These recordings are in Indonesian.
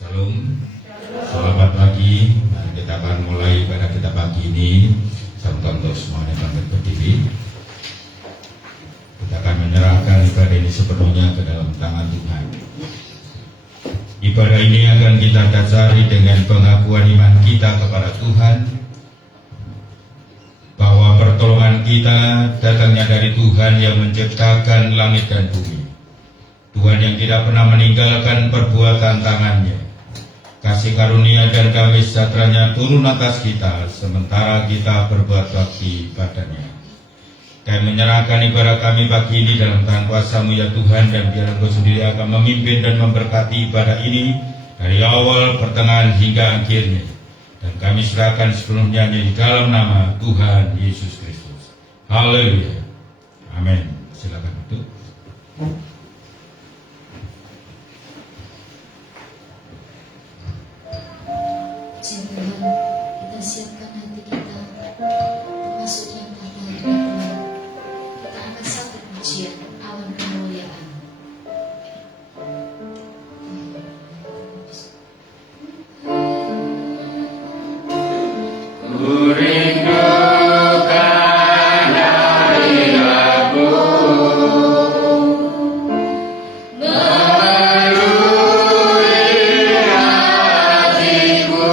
Shalom, selamat pagi. Mari kita akan mulai pada kita pagi ini. Sama untuk semuanya bangkit berdiri. Kita akan menyerahkan ibadah ini sepenuhnya ke dalam tangan Tuhan. Ibadah ini akan kita dasari dengan pengakuan iman kita kepada Tuhan, bahwa pertolongan kita datangnya dari Tuhan yang menciptakan langit dan bumi. Tuhan yang tidak pernah meninggalkan perbuatan tangannya. Kasih karunia dan damai sejahtera-Nya turun atas kita sementara kita berbuat bakti padanya. Kami menyerahkan ibadah kami pagi ini dalam tangan kuasa-Mu ya Tuhan, dan biar Engkau sendiri akan memimpin dan memberkati ibadah ini dari awal, pertengahan hingga akhirnya. Dan kami serahkan sepenuhnya di dalam nama Tuhan Yesus Kristus. Haleluya. Amin. Silakan duduk. Puji Tuhan, kita siapkan hati kita masuk dalam tahta Tuhan. Kita akan satu pujian awan kemuliaan. Melalui hatiku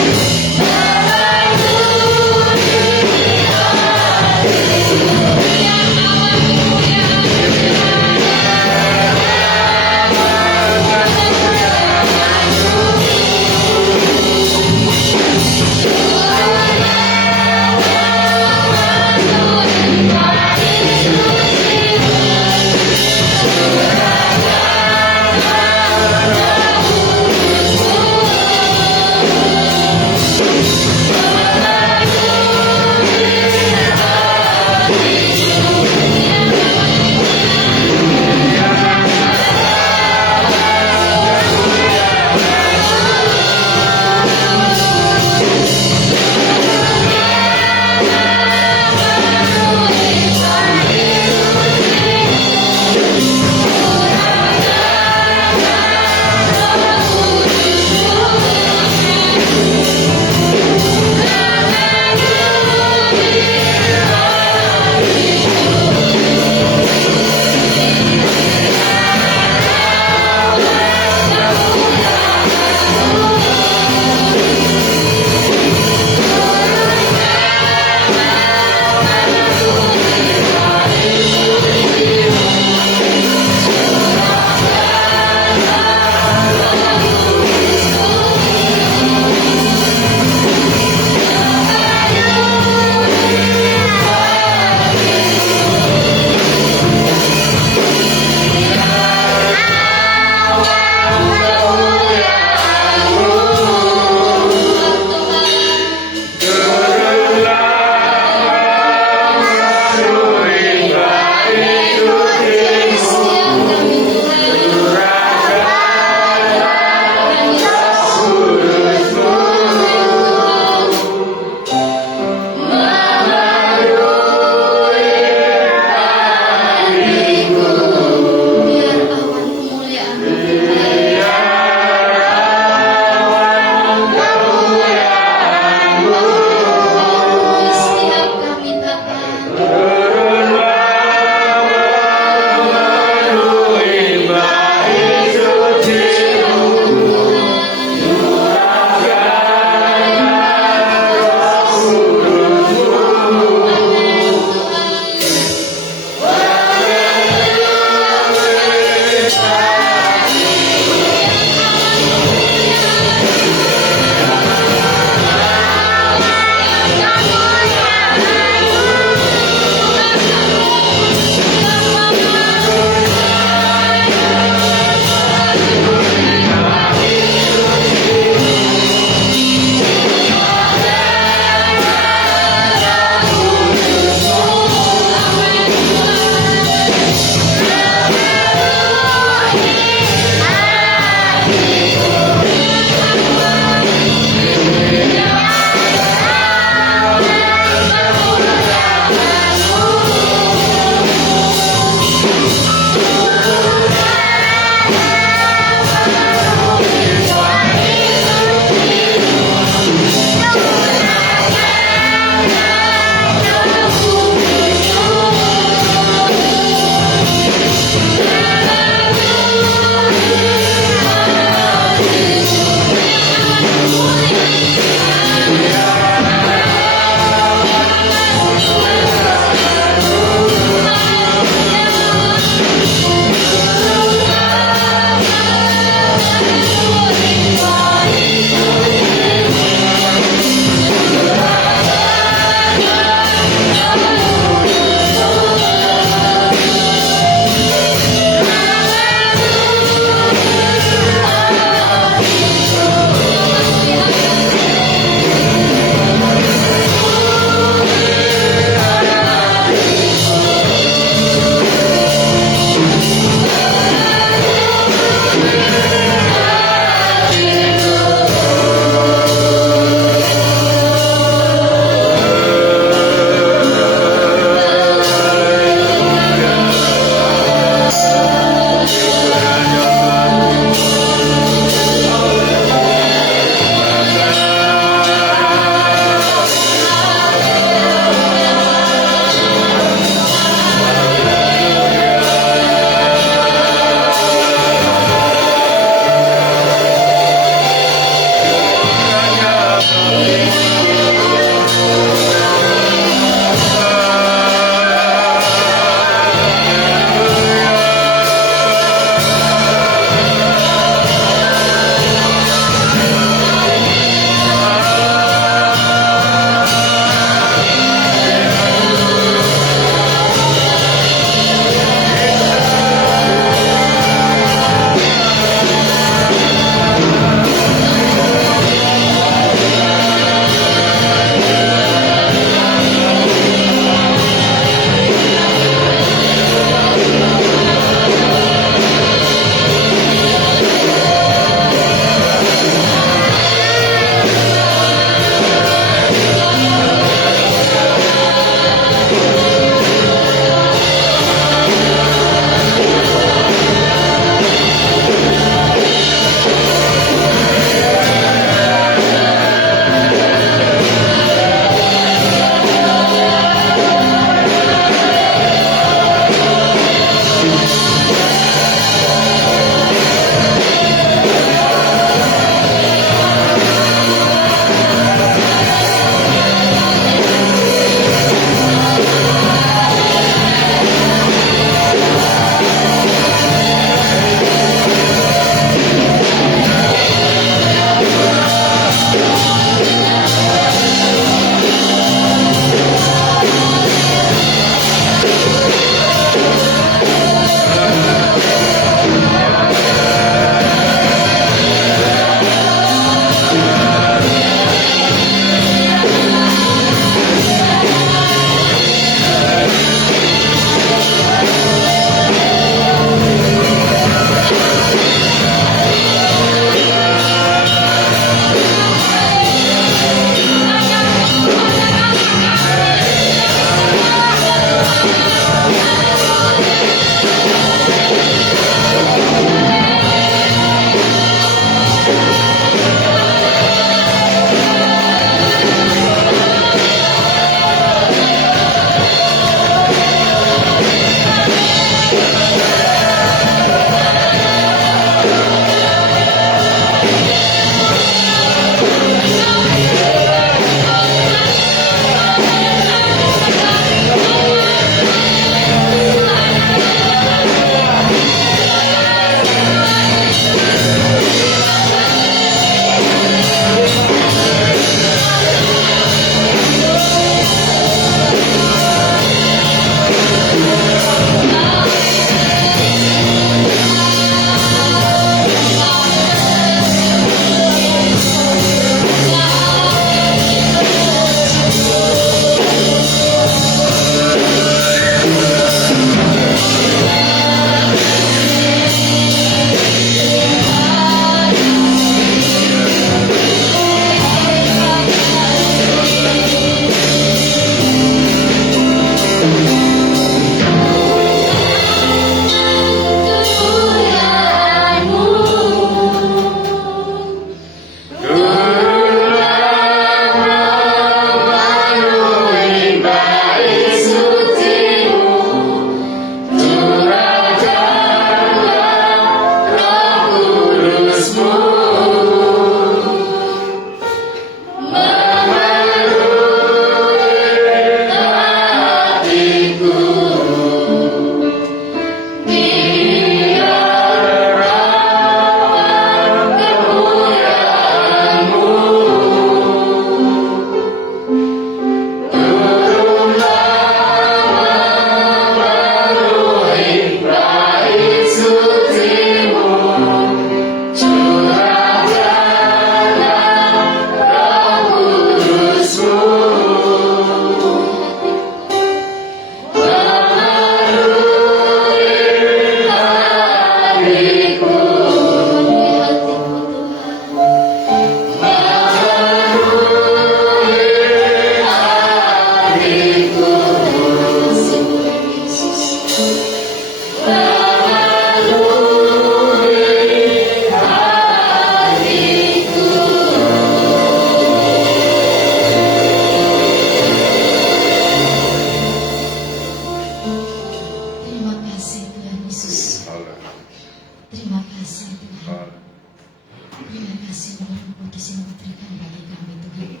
kasih Roh Kudus yang diberikan bagi kami Tuhan,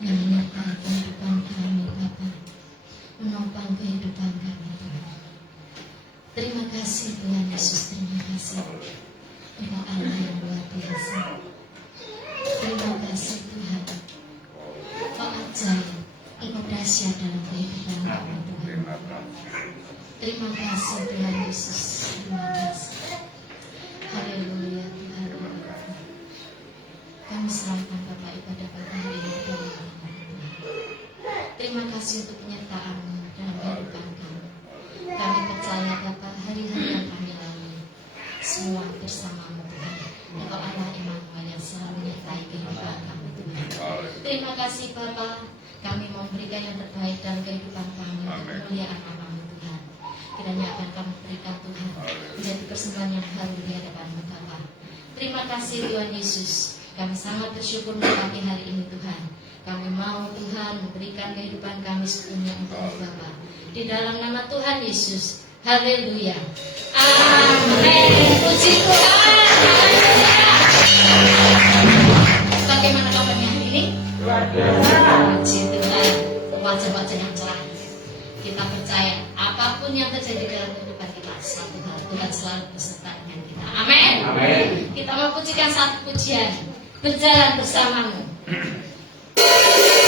yang menyertai kehidupan kami Bapa, menopang kehidupan kami Tuhan. Terima kasih Tuhan Yesus, terima kasih Engkau Allah yang luar biasa. Terima kasih Tuhan, Engkau ajaib, Engkau dahsyat dalam kehidupan kami Tuhan. Terima kasih Tuhan Yesus, terima kasih. Haleluya Tuhan. Kami serahkan Bapak ibadah pada hari ini kepada Tuhan. Terima kasih untuk penyertaan-Mu dalam kehidupan kami. Kami percaya Bapak, hari-hari yang kami lalui semua bersama-Mu Tuhan. Engkau Allah Immanuel yang selalu menyertai kehidupan kami Tuhan. Terima kasih Bapak, kami mau memberikan yang terbaik dalam kehidupan kami untuk kemuliaan nama-Mu Tuhan. Kiranya akan kami berikan Tuhan menjadi persembahan yang harum di hadapan-Mu Bapa. Terima kasih Tuhan Yesus. Kami sangat bersyukur pagi hari ini Tuhan. Kami mau Tuhan memberikan kehidupan kami sepenuhnya untuk Bapa. Di dalam nama Tuhan Yesus. Haleluya. Amin. Puji Tuhan. Bagaimana kabarnya hari ini? Puji Tuhan. Wajah-wajah yang cerah. Kita percaya apapun yang terjadi dalam kehidupan kita, satu hal, Tuhan selalu beserta dengan kita. Amin. Kita mau pujikan satu pujian, berjalan bersamamu. Thank you.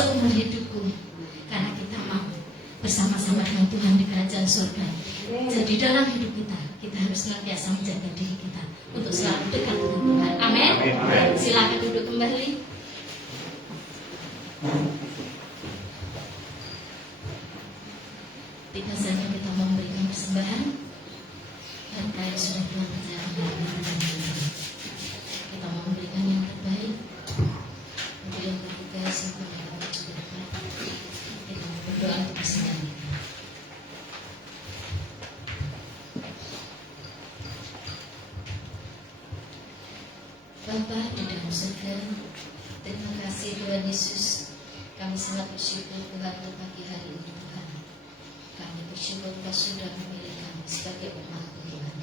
seumur hidupku, karena kita mau bersama-sama dengan Tuhan di kerajaan surga. Jadi dalam hidup kita harus senantiasa menjaga diri kita untuk selalu dekat dengan Tuhan. Amin. Silakan duduk kembali. Tiba saja kita memberikan persembahan dan kayak sudah Tuhan percayakan, kita memberikan yang terbaik untuk yang bertugas untuk yang juga dapat. Kita berdoa untuk persembahan kita. Bapa di dalam surga, terima kasih Tuhan Yesus. Kami sangat bersyukur Tuhan untuk pagi hari ini Tuhan. Kami bersyukur Kau sudah memilih kami sebagai umat Tuhan,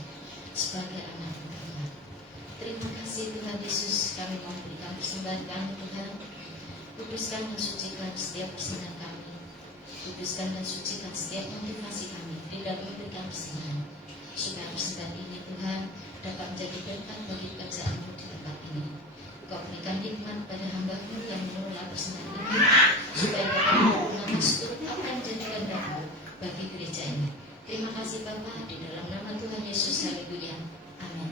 sebagai anak Tuhan. Terima kasih Tuhan Yesus, kami memberikan persembahan kami Tuhan. Kuduskan dan sucikan setiap persembahan kami. Kuduskan dan sucikan setiap motivasi kami di dalam memberikan persembahan, supaya persembahan ini Tuhan dapat menjadi berkat bagi kerjaan-Mu di tempat ini. Kau berikan hikmat pada hamba-Mu yang mengelola persembahan ini, supaya dapat melakukan seluruh apa yang menjadi kehendak-Mu bagi gereja ini. Terima kasih Bapa, di dalam nama Tuhan Yesus, haleluya. Amin.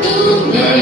Tuhan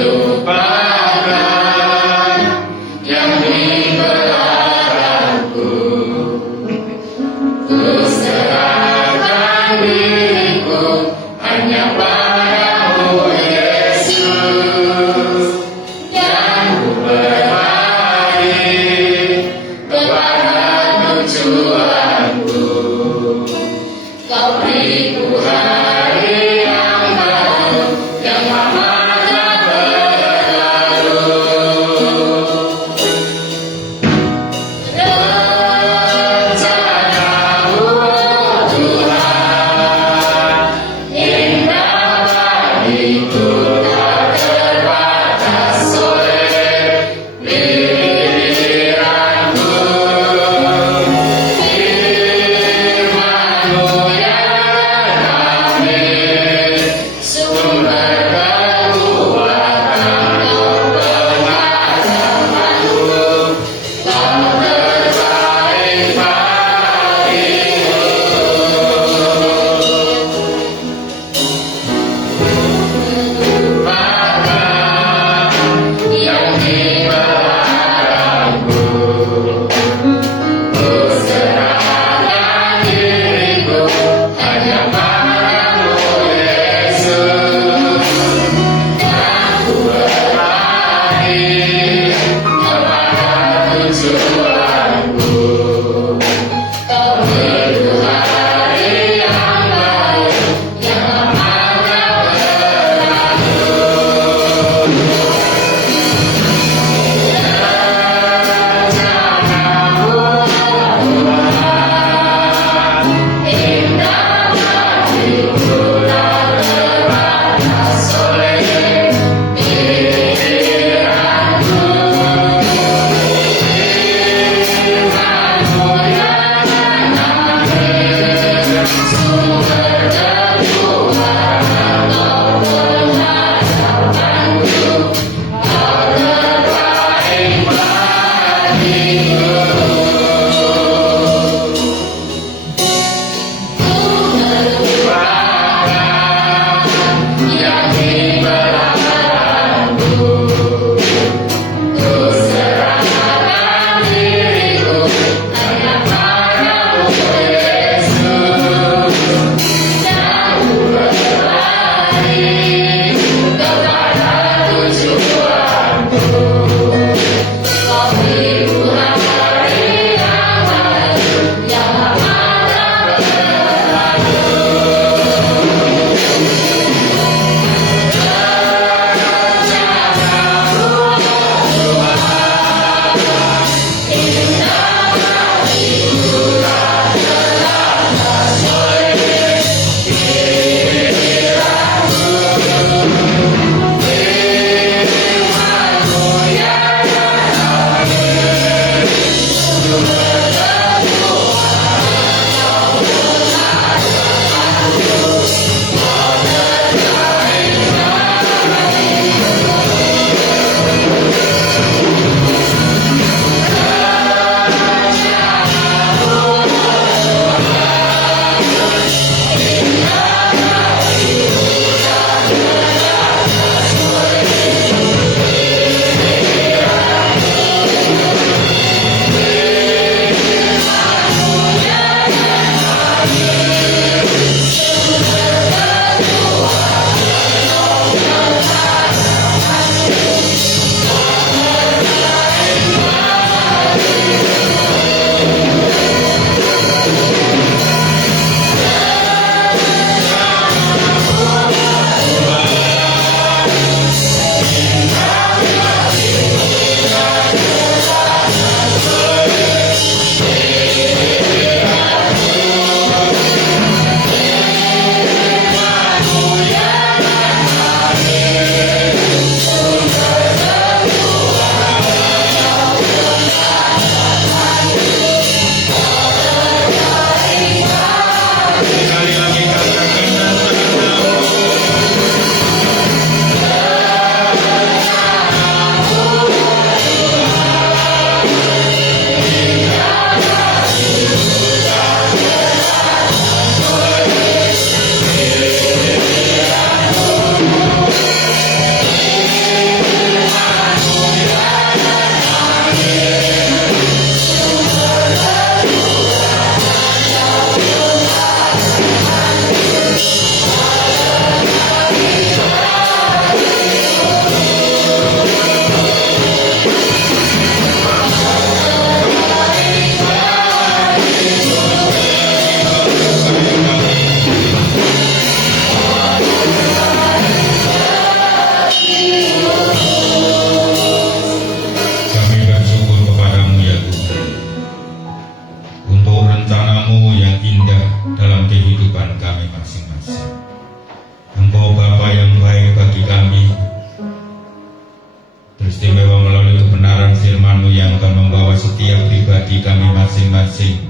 beristimewa melalui kebenaran firman-Mu yang akan membawa setiap pribadi kami masing-masing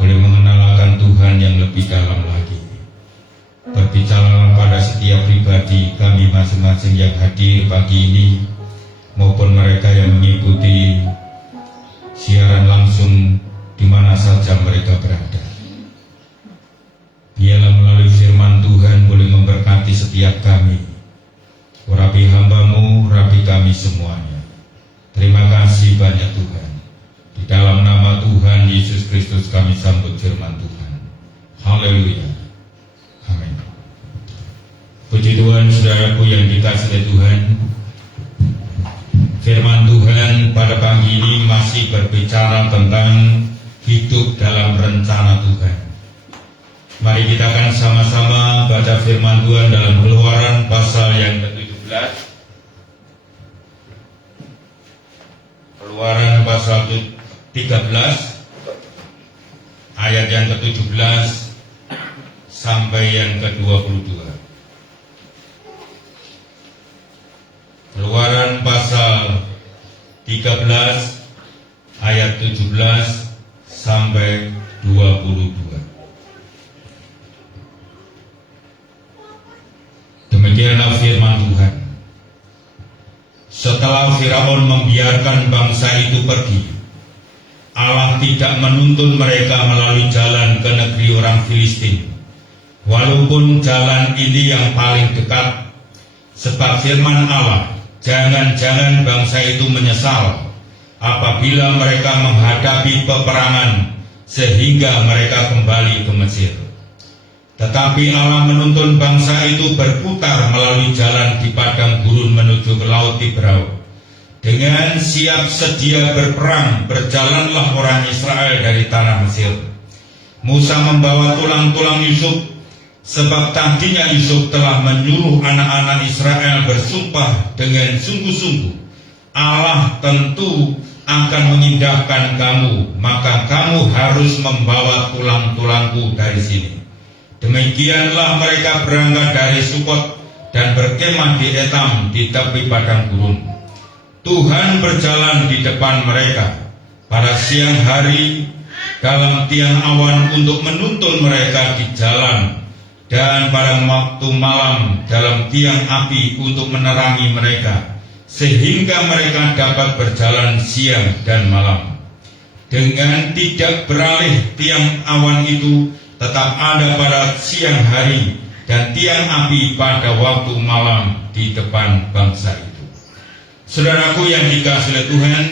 boleh mengenal akan Tuhan yang lebih dalam lagi. Berbicaralah pada setiap pribadi kami masing-masing yang hadir pagi ini maupun mereka yang mengikuti siaran langsung di mana saja mereka berada. Biarlah melalui firman Tuhan boleh memberkati setiap kami. Urapi hamba-Mu, urapi kami semuanya. Terima kasih banyak Tuhan. Di dalam nama Tuhan Yesus Kristus kami sambut firman Tuhan. Haleluya. Amin. Puji Tuhan, saudaraku yang dikasihi oleh Tuhan. Firman Tuhan pada pagi ini masih berbicara tentang hidup dalam rencana Tuhan. Mari kita akan sama-sama baca firman Tuhan dalam Keluaran pasal yang ke-17. Keluaran pasal 13 ayat yang ke-17 sampai yang ke-22. Keluaran pasal 13 ayat 17 sampai 22. Demikianlah firman Tuhan. Setelah Firaun membiarkan bangsa itu pergi, Allah tidak menuntun mereka melalui jalan ke negeri orang Filistin, walaupun jalan ini yang paling dekat. Sebab firman Allah, jangan-jangan bangsa itu menyesal apabila mereka menghadapi peperangan sehingga mereka kembali ke Mesir. Tetapi Allah menuntun bangsa itu berputar melalui jalan di padang gurun menuju ke laut Tiberau. Dengan siap sedia berperang, berjalanlah orang Israel dari tanah Mesir. Musa membawa tulang-tulang Yusuf, sebab tadinya Yusuf telah menyuruh anak-anak Israel bersumpah dengan sungguh-sungguh, Allah tentu akan mengindahkan kamu, maka kamu harus membawa tulang-tulangku dari sini. Demikianlah mereka berangkat dari Sukot dan berkemah di Etam di tepi padang gurun. Tuhan berjalan di depan mereka pada siang hari dalam tiang awan untuk menuntun mereka di jalan, dan pada waktu malam dalam tiang api untuk menerangi mereka, sehingga mereka dapat berjalan siang dan malam. Dengan tidak beralih tiang awan itu tetap ada pada siang hari dan tiang api pada waktu malam di depan bangsa itu. Saudaraku yang dikasihi oleh Tuhan,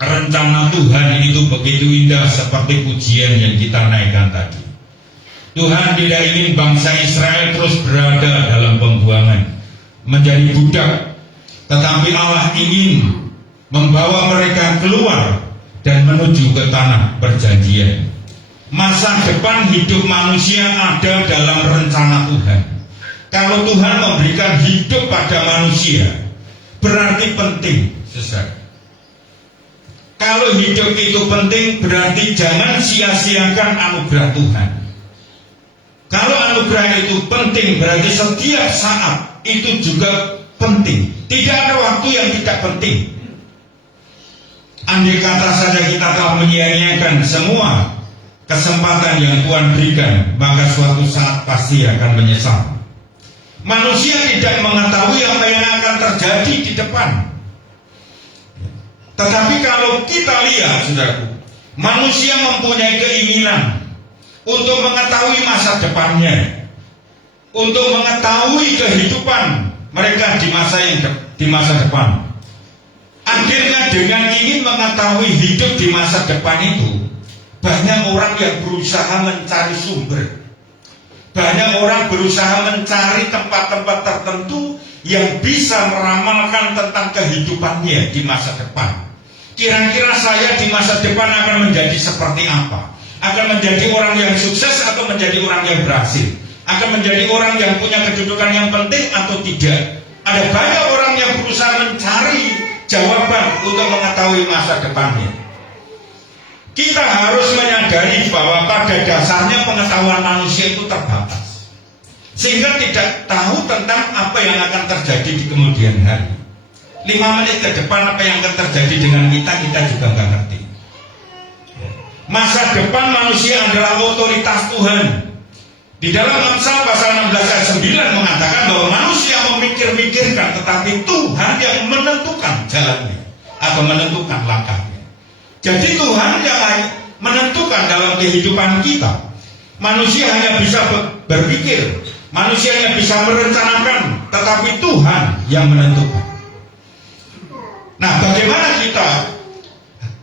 rencana Tuhan itu begitu indah seperti pujian yang kita naikkan tadi. Tuhan tidak ingin bangsa Israel terus berada dalam pembuangan, menjadi budak, tetapi Allah ingin membawa mereka keluar dan menuju ke tanah perjanjian. Masa depan hidup manusia ada dalam rencana Tuhan. Kalau Tuhan memberikan hidup pada manusia, berarti penting, saudara. Kalau hidup itu penting, berarti jangan sia-siakan anugerah Tuhan. Kalau anugerah itu penting, berarti setiap saat itu juga penting. Tidak ada waktu yang tidak penting. Andai kata saja kita telah menyia-nyiakan semua kesempatan yang Tuhan berikan, maka suatu saat pasti akan menyesal. Manusia tidak mengetahui apa yang akan terjadi di depan. Tetapi kalau kita lihat, saudaraku, manusia mempunyai keinginan untuk mengetahui masa depannya, untuk mengetahui kehidupan mereka di masa depan. Akhirnya dengan ingin mengetahui hidup di masa depan itu, banyak orang yang berusaha mencari sumber. Banyak orang berusaha mencari tempat-tempat tertentu yang bisa meramalkan tentang kehidupannya di masa depan. Kira-kira saya di masa depan akan menjadi seperti apa? Akan menjadi orang yang sukses atau menjadi orang yang berhasil? Akan menjadi orang yang punya kedudukan yang penting atau tidak? Ada banyak orang yang berusaha mencari jawaban untuk mengetahui masa depannya. Kita harus menyadari bahwa pada dasarnya pengetahuan manusia itu terbatas, sehingga tidak tahu tentang apa yang akan terjadi di kemudian hari. 5 menit ke depan apa yang akan terjadi dengan kita juga nggak ngerti. Masa depan manusia adalah otoritas Tuhan. Di dalam Amsal pasal 16 ayat 9 mengatakan bahwa manusia memikir-mikirkan, tetapi Tuhan yang menentukan jalannya atau menentukan langkahnya. Jadi Tuhan yang menentukan dalam kehidupan kita. Manusia hanya bisa berpikir, manusia hanya bisa merencanakan, tetapi Tuhan yang menentukan. Nah, bagaimana kita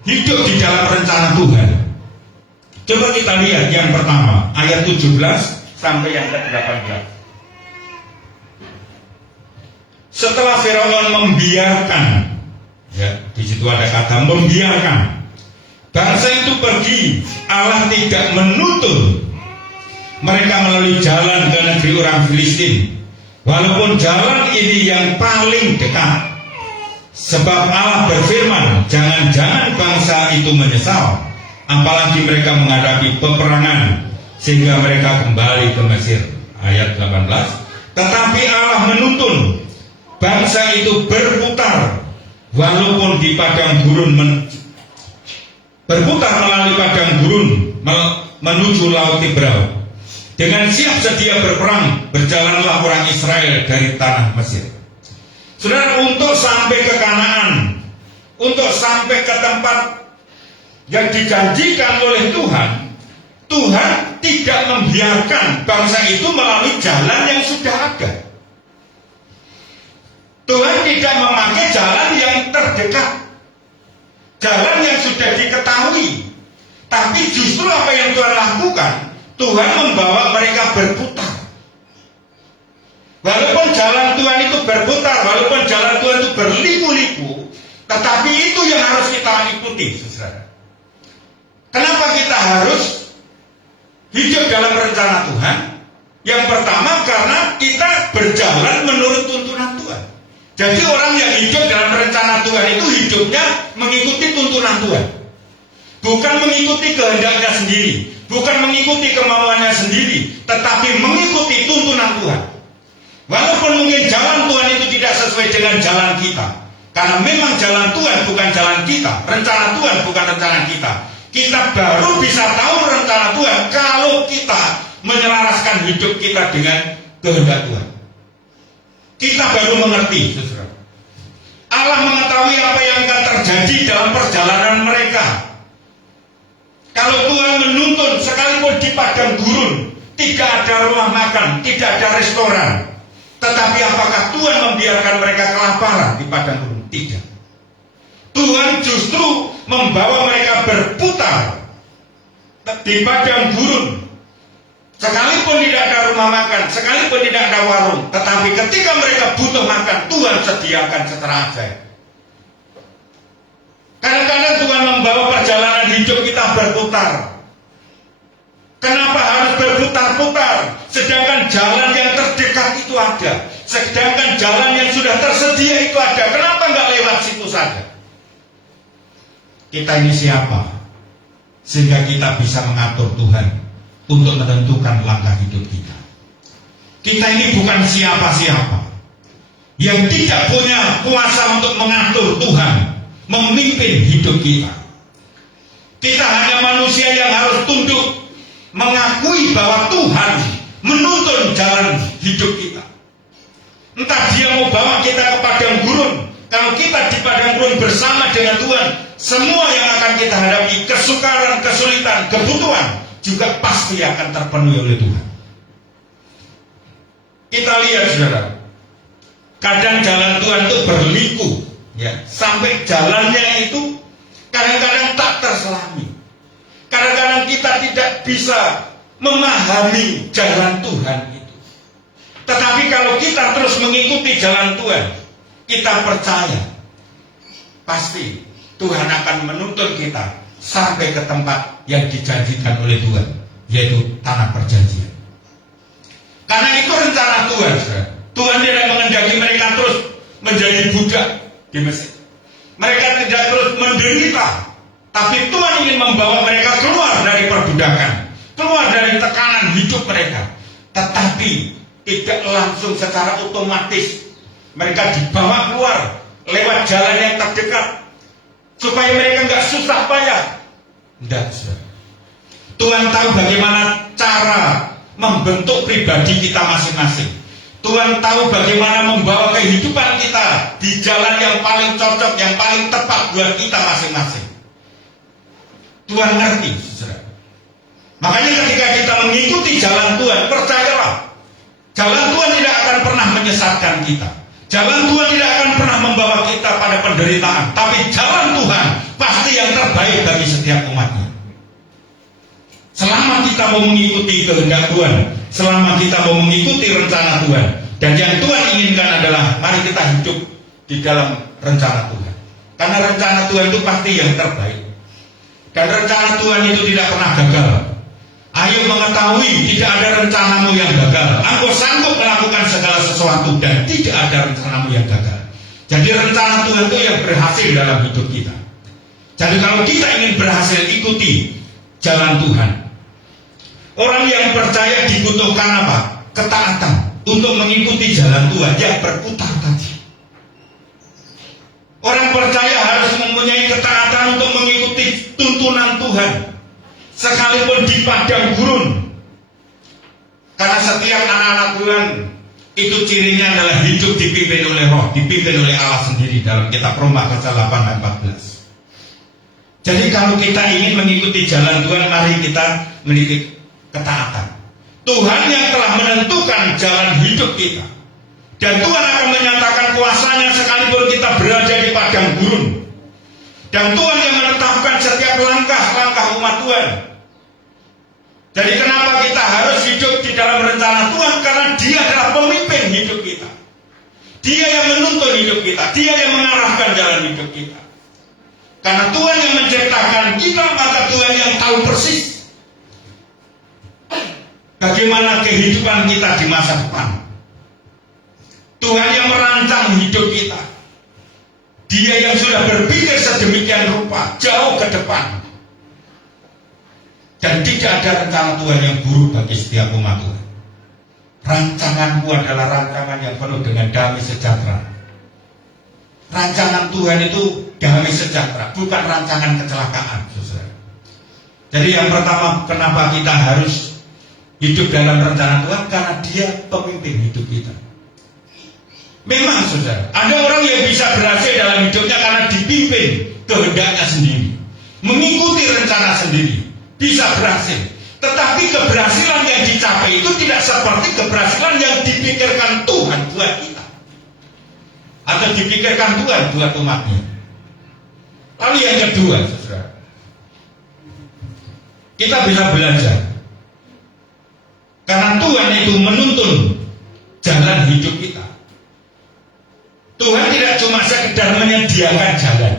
hidup di dalam rencana Tuhan? Coba kita lihat yang pertama, ayat 17 sampai yang ke-18. Setelah Firaun membiarkan, ya, di situ ada kata membiarkan, bangsa itu pergi, Allah tidak menuntun mereka melalui jalan ke negeri orang Filistin, walaupun jalan ini yang paling dekat. Sebab Allah berfirman, jangan-jangan bangsa itu menyesal, apalagi mereka menghadapi peperangan, sehingga mereka kembali ke Mesir. Ayat 18. Tetapi Allah menuntun bangsa itu berputar, walaupun di padang gurun, berputar melalui padang gurun menuju Laut Tibrau. Dengan siap sedia berperang, berjalanlah orang Israel dari tanah Mesir. Saudara, untuk sampai ke Kanaan, untuk sampai ke tempat yang dijanjikan oleh Tuhan, Tuhan tidak membiarkan bangsa itu melalui jalan yang sudah ada. Tuhan tidak memakai jalan yang terdekat, jalan yang sudah diketahui. Tapi justru apa yang Tuhan lakukan, Tuhan membawa mereka berputar. Walaupun jalan Tuhan itu berputar, walaupun jalan Tuhan itu berliku-liku, tetapi itu yang harus kita ikuti, saudara. Kenapa kita harus hidup dalam rencana Tuhan? Yang pertama, karena kita berjalan menurut tuntunan Tuhan. Jadi orang yang hidup dalam rencana Tuhan itu hidupnya mengikuti tuntunan Tuhan, bukan mengikuti kehendaknya sendiri, bukan mengikuti kemauannya sendiri, tetapi mengikuti tuntunan Tuhan. Walaupun mungkin jalan Tuhan itu tidak sesuai dengan jalan kita, karena memang jalan Tuhan bukan jalan kita, rencana Tuhan bukan rencana kita. Kita baru bisa tahu rencana Tuhan kalau kita menyelaraskan hidup kita dengan kehendak Tuhan. Kita baru mengerti, saudara. Allah mengetahui apa yang akan terjadi dalam perjalanan mereka. Kalau Tuhan menuntun sekalipun di padang gurun, tidak ada rumah makan, tidak ada restoran, tetapi apakah Tuhan membiarkan mereka kelaparan di padang gurun? Tidak. Tuhan justru membawa mereka berputar di padang gurun. Sekalipun tidak ada rumah makan, sekalipun tidak ada warung, tetapi ketika mereka butuh makan, Tuhan sediakan secara ajaib. Kadang-kadang Tuhan membawa perjalanan hidup kita berputar. Kenapa harus berputar-putar? Sedangkan jalan yang terdekat itu ada, sedangkan jalan yang sudah tersedia itu ada. Kenapa nggak lewat situ saja? Kita ini siapa? Sehingga kita bisa mengatur Tuhan untuk menentukan langkah hidup kita. Kita ini bukan siapa-siapa yang tidak punya kuasa untuk mengatur Tuhan, memimpin hidup kita. Kita hanya manusia yang harus tunduk, mengakui bahwa Tuhan menuntun jalan hidup kita. Entah dia mau bawa kita ke padang gurun. Kalau kita di padang gurun bersama dengan Tuhan, semua yang akan kita hadapi, kesukaran, kesulitan, kebutuhan, juga pasti akan terpenuhi oleh Tuhan. Kita lihat, saudara, kadang jalan Tuhan itu berliku, ya, sampai jalannya itu kadang-kadang tak terselami. Kadang-kadang kita tidak bisa memahami jalan Tuhan itu. Tetapi kalau kita terus mengikuti jalan Tuhan, kita percaya pasti Tuhan akan menuntun kita sampai ke tempat yang dijanjikan oleh Tuhan, yaitu tanah perjanjian. Karena itu rencana Tuhan, saudara. Tuhan tidak mengendaki mereka terus menjadi budak di Mesir. Mereka tidak terus menderita, tapi Tuhan ingin membawa mereka keluar dari perbudakan, keluar dari tekanan hidup mereka. Tetapi tidak langsung secara otomatis mereka dibawa keluar lewat jalan yang terdekat supaya mereka nggak susah payah. Tidak, saudara. Tuhan tahu bagaimana cara membentuk pribadi kita masing-masing. Tuhan tahu bagaimana membawa kehidupan kita di jalan yang paling cocok, yang paling tepat buat kita masing-masing. Tuhan ngerti, saudara. Makanya ketika kita mengikuti jalan Tuhan, percayalah, jalan Tuhan tidak akan pernah menyesatkan kita. Jalan Tuhan tidak akan pernah membawa kita pada penderitaan. Tapi jalan Tuhan pasti yang terbaik bagi setiap umatnya. Selama kita mau mengikuti kehendak Tuhan, selama kita mau mengikuti rencana Tuhan, dan yang Tuhan inginkan adalah mari kita hidup di dalam rencana Tuhan. Karena rencana Tuhan itu pasti yang terbaik. Dan rencana Tuhan itu tidak pernah gagal. Ayo mengetahui tidak ada rencanamu yang gagal. Engkau sanggup melakukan segala sesuatu dan tidak ada rencanamu yang gagal. Jadi rencana Tuhan itu yang berhasil dalam hidup kita. Jadi kalau kita ingin berhasil, ikuti jalan Tuhan. Orang yang percaya dibutuhkan apa? Ketaatan untuk mengikuti jalan Tuhan yang berputar tadi. Orang percaya harus mempunyai ketaatan untuk mengikuti tuntunan Tuhan, sekalipun di padang gurun. Karena setiap anak-anak Tuhan itu cirinya adalah hidup dipimpin oleh Roh, dipimpin oleh Allah sendiri dalam kitab Roma pasal 8 dan 14. Jadi kalau kita ingin mengikuti jalan Tuhan, mari kita memiliki ketaatan. Tuhan yang telah menentukan jalan hidup kita, dan Tuhan akan menyatakan kuasanya sekalipun kita berada di padang gurun. Dan Tuhan yang menetapkan setiap langkah-langkah umat Tuhan. Jadi kenapa kita harus hidup di dalam rencana Tuhan? Karena Dia adalah pemimpin hidup kita. Dia yang menuntun hidup kita, Dia yang mengarahkan jalan hidup kita. Karena Tuhan yang menciptakan kita, maka Tuhan yang tahu persis bagaimana kehidupan kita di masa depan. Tuhan yang merancang hidup kita. Dia yang sudah berpikir sedemikian rupa jauh ke depan. Dan tidak ada rencana Tuhan yang buruk bagi setiap umat Tuhan. Rancanganmu adalah rancangan yang penuh dengan damai sejahtera. Rancangan Tuhan itu damai sejahtera, bukan rancangan kecelakaan, saudara. Jadi yang pertama, kenapa kita harus hidup dalam rencana Tuhan? Karena Dia pemimpin hidup kita. Memang saudara, ada orang yang bisa berhasil dalam hidupnya karena dipimpin kehendaknya sendiri, mengikuti rencana sendiri, bisa berhasil. Tetapi keberhasilan yang dicapai itu tidak seperti keberhasilan yang dipikirkan Tuhan buat kita, atau dipikirkan Tuhan buat umatnya. Lalu yang kedua, saudara, kita bisa belajar. Karena Tuhan itu menuntun jalan hidup kita. Tuhan tidak cuma sekedar menyediakan jalan.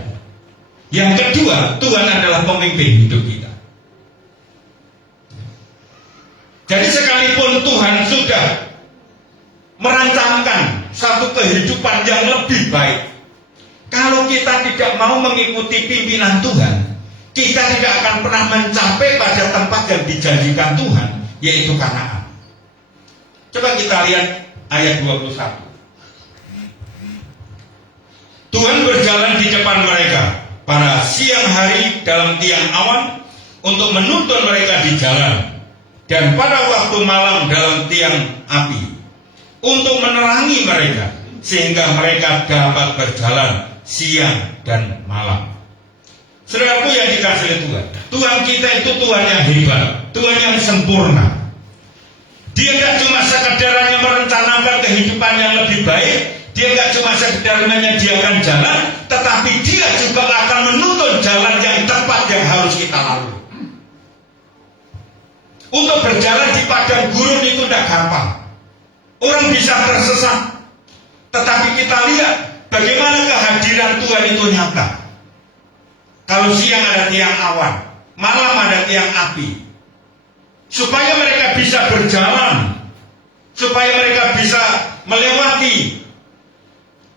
Yang kedua, Tuhan adalah pemimpin hidup kita. Jadi sekalipun Tuhan sudah merancangkan satu kehidupan yang lebih baik, kalau kita tidak mau mengikuti pimpinan Tuhan, kita tidak akan pernah mencapai pada tempat yang dijanjikan Tuhan, yaitu Kanaan. Coba kita lihat ayat 21. Tuhan berjalan di depan mereka pada siang hari dalam tiang awan untuk menuntun mereka di jalan, dan pada waktu malam dalam tiang api untuk menerangi mereka, sehingga mereka dapat berjalan siang dan malam. Saudaraku yang dikasihi Tuhan, Tuhan kita itu Tuhan yang hebat, Tuhan yang sempurna. Dia tidak cuma sekedar hanya merencanakan kehidupan yang lebih baik, Dia tidak cuma sekedar menyediakan jalan, tetapi Dia juga akan menuntun jalan yang tepat yang harus kita lalui. Untuk berjalan di padang gurun itu tidak gampang. Orang bisa tersesat. Tetapi kita lihat bagaimana kehadiran Tuhan itu nyata. Kalau siang ada tiang awan, malam ada tiang api, supaya mereka bisa berjalan, supaya mereka bisa melewati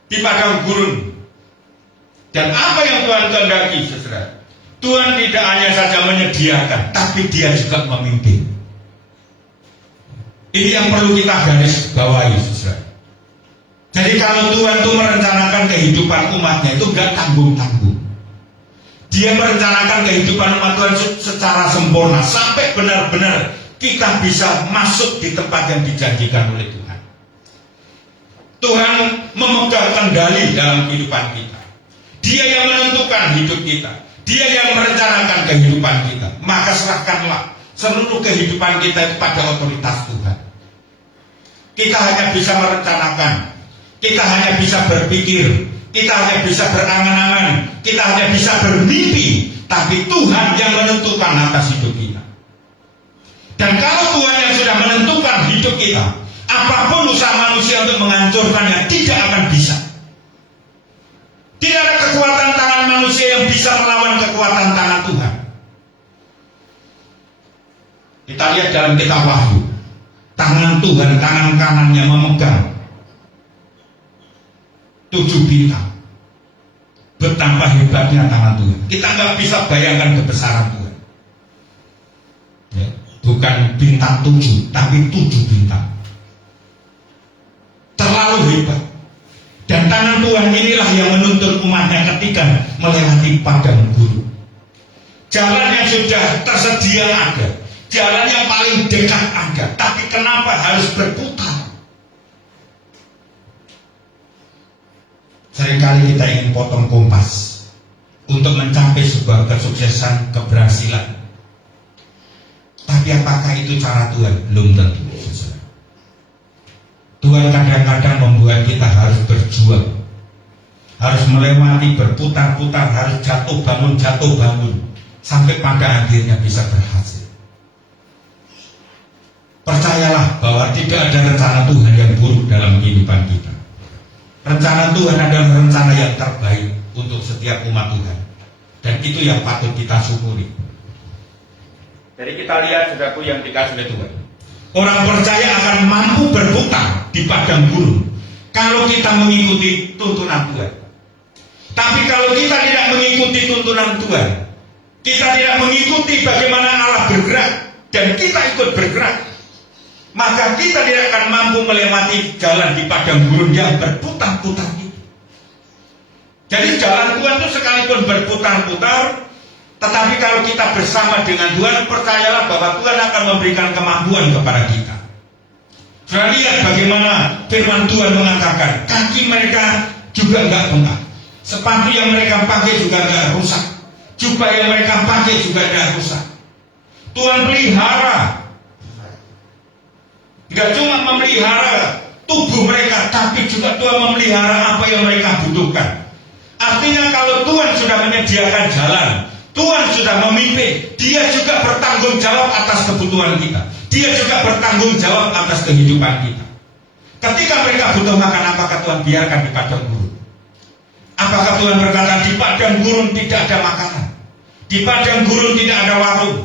di padang gurun. Dan apa yang Tuhan kehendaki, saudara? Tuhan tidak hanya saja menyediakan, tapi Dia juga memimpin. Ini yang perlu kita garis bawahi, saudara. Jadi kalau Tuhan itu merencanakan kehidupan umatnya itu enggak tanggung-tanggung. Dia merencanakan kehidupan umat Tuhan secara sempurna sampai benar-benar kita bisa masuk di tempat yang dijanjikan oleh Tuhan. Tuhan memegang kendali dalam kehidupan kita. Dia yang menentukan hidup kita. Dia yang merencanakan kehidupan kita. Maka serahkanlah seluruh kehidupan kita kepada otoritas Tuhan. Kita hanya bisa merencanakan, kita hanya bisa berpikir, kita hanya bisa berangan-angan, kita hanya bisa bermimpi, tapi Tuhan yang menentukan atas hidup kita. Dan kalau Tuhan yang sudah menentukan hidup kita, apapun usaha manusia untuk menghancurkannya tidak akan bisa. Tidak ada kekuatan tangan manusia yang bisa melawan kekuatan tangan Tuhan. Kita lihat dalam kitab Wahyu, tangan Tuhan, tangan kanannya memegang 7 bintang. Betapa hebatnya tangan Tuhan. Kita nggak bisa bayangkan kebesaran Tuhan. Ya, bukan bintang 7, tapi 7 bintang. Terlalu hebat. Dan tangan Tuhan inilah yang menuntun umatnya ketika melewati padang gurun. Jalan yang sudah tersedia ada, jalan yang paling dekat ada, tapi kenapa harus berputar? Seringkali kita ingin potong kompas untuk mencapai sebuah kesuksesan, keberhasilan. Tapi apakah itu cara Tuhan? Belum tentu. Tuhan kadang-kadang membuat kita harus berjuang, harus melewati, berputar-putar, harus jatuh bangun, sampai pada akhirnya bisa berhasil. Percayalah bahwa tidak ada rencana Tuhan yang buruk dalam kehidupan kita. Rencana Tuhan adalah rencana yang terbaik untuk setiap umat Tuhan. Dan itu yang patut kita syukuri. Jadi kita lihat saudaraku yang dikasih oleh Tuhan. Orang percaya akan mampu berputar di padang gurun kalau kita mengikuti tuntunan Tuhan. Tapi kalau kita tidak mengikuti tuntunan Tuhan, kita tidak mengikuti bagaimana Allah bergerak dan kita ikut bergerak, maka kita tidak akan mampu melewati jalan di padang gurun yang berputar-putar itu. Jadi jalan Tuhan itu sekalipun berputar-putar, tetapi kalau kita bersama dengan Tuhan, percayalah bahwa Tuhan akan memberikan kemampuan kepada kita. Sudah lihat bagaimana firman Tuhan mengatakan, kaki mereka juga enggak bengkak, sepatu yang mereka pakai juga enggak rusak, jubah yang mereka pakai juga enggak rusak. Tuhan pelihara, tidak cuma memelihara tubuh mereka, tapi juga Tuhan memelihara apa yang mereka butuhkan. Artinya kalau Tuhan sudah menyediakan jalan, Tuhan sudah memimpin, Dia juga bertanggung jawab atas kebutuhan kita. Dia juga bertanggung jawab atas kehidupan kita. Ketika mereka butuh makan, apakah Tuhan biarkan di padang gurun? Apakah Tuhan berkata di padang gurun tidak ada makanan? Di padang gurun tidak ada warung?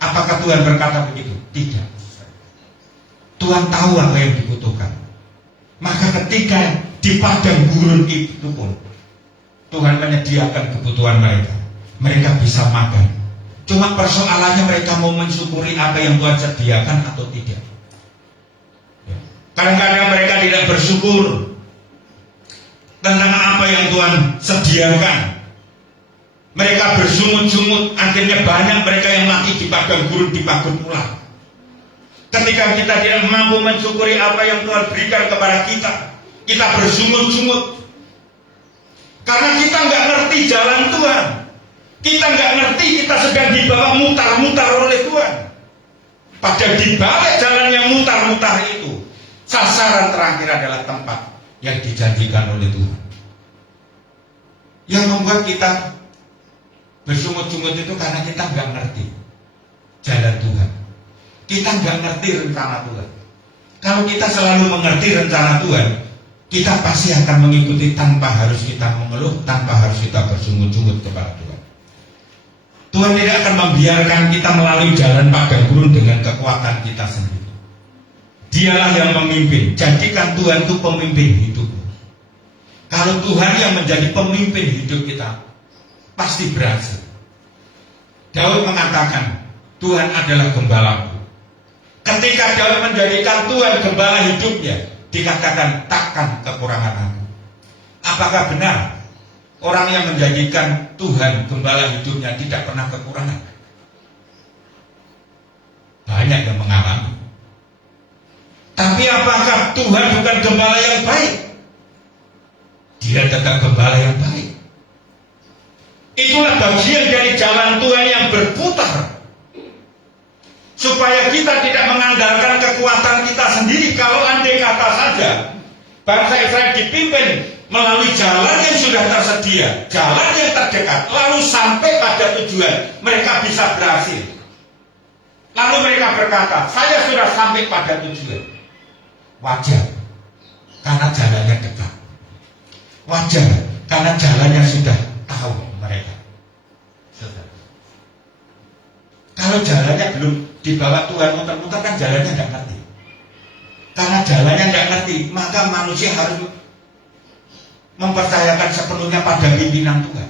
Apakah Tuhan berkata begitu? Tidak. Tuhan tahu apa yang dibutuhkan. Maka ketika di padang gurun itu pun Tuhan menyediakan kebutuhan mereka. Mereka bisa makan. Cuma persoalannya mereka mau mensyukuri apa yang Tuhan sediakan atau tidak. Kadang-kadang mereka tidak bersyukur tentang apa yang Tuhan sediakan. Mereka bersungut-sungut, akhirnya banyak mereka yang mati di padang gurun dipagut ular. Ketika kita tidak mampu mensyukuri apa yang Tuhan berikan kepada kita, kita bersungut-sungut. Karena kita nggak ngerti jalan Tuhan. Kita nggak ngerti kita sedang dibawa mutar-mutar oleh Tuhan. Padahal di balik jalan yang mutar-mutar itu, sasaran terakhir adalah tempat yang dijanjikan oleh Tuhan. Yang membuat kita bersungut-sungut itu karena kita nggak ngerti jalan Tuhan. Kita nggak ngerti rencana Tuhan. Kalau kita selalu mengerti rencana Tuhan, kita pasti akan mengikuti tanpa harus kita mengeluh, tanpa harus kita bersungut-sungut kepada Tuhan. Tuhan tidak akan membiarkan kita melalui jalan padang gurun dengan kekuatan kita sendiri. Dialah yang memimpin. Jadikan Tuhan itu pemimpin hidup. Kalau Tuhan yang menjadi pemimpin hidup kita, pasti berhasil. Daud mengatakan, Tuhan adalah gembalaku. Ketika Daud menjadikan Tuhan gembala hidupnya, dikatakan takkan kekurangan aku. Apakah benar orang yang menjanjikan Tuhan gembala hidupnya tidak pernah kekurangan? Banyak yang mengalami. Tapi apakah Tuhan bukan gembala yang baik? Dia tetap gembala yang baik. Itulah bagian dari jalan Tuhan yang berputar, supaya kita tidak mengandalkan kekuatan kita sendiri. Kalau andai kata saja bangsa Israel dipimpin melalui jalan yang sudah tersedia, jalan yang terdekat, lalu sampai pada tujuan, mereka bisa berhasil. Lalu mereka berkata, saya sudah sampai pada tujuan. Wajar, karena jalannya dekat. Wajar, karena jalannya sudah tahu mereka. Kalau jalannya belum dibawa Tuhan muter-muter, kan jalannya nggak ngerti. Karena jalannya nggak ngerti, maka manusia harus mempercayakan sepenuhnya pada pimpinan Tuhan.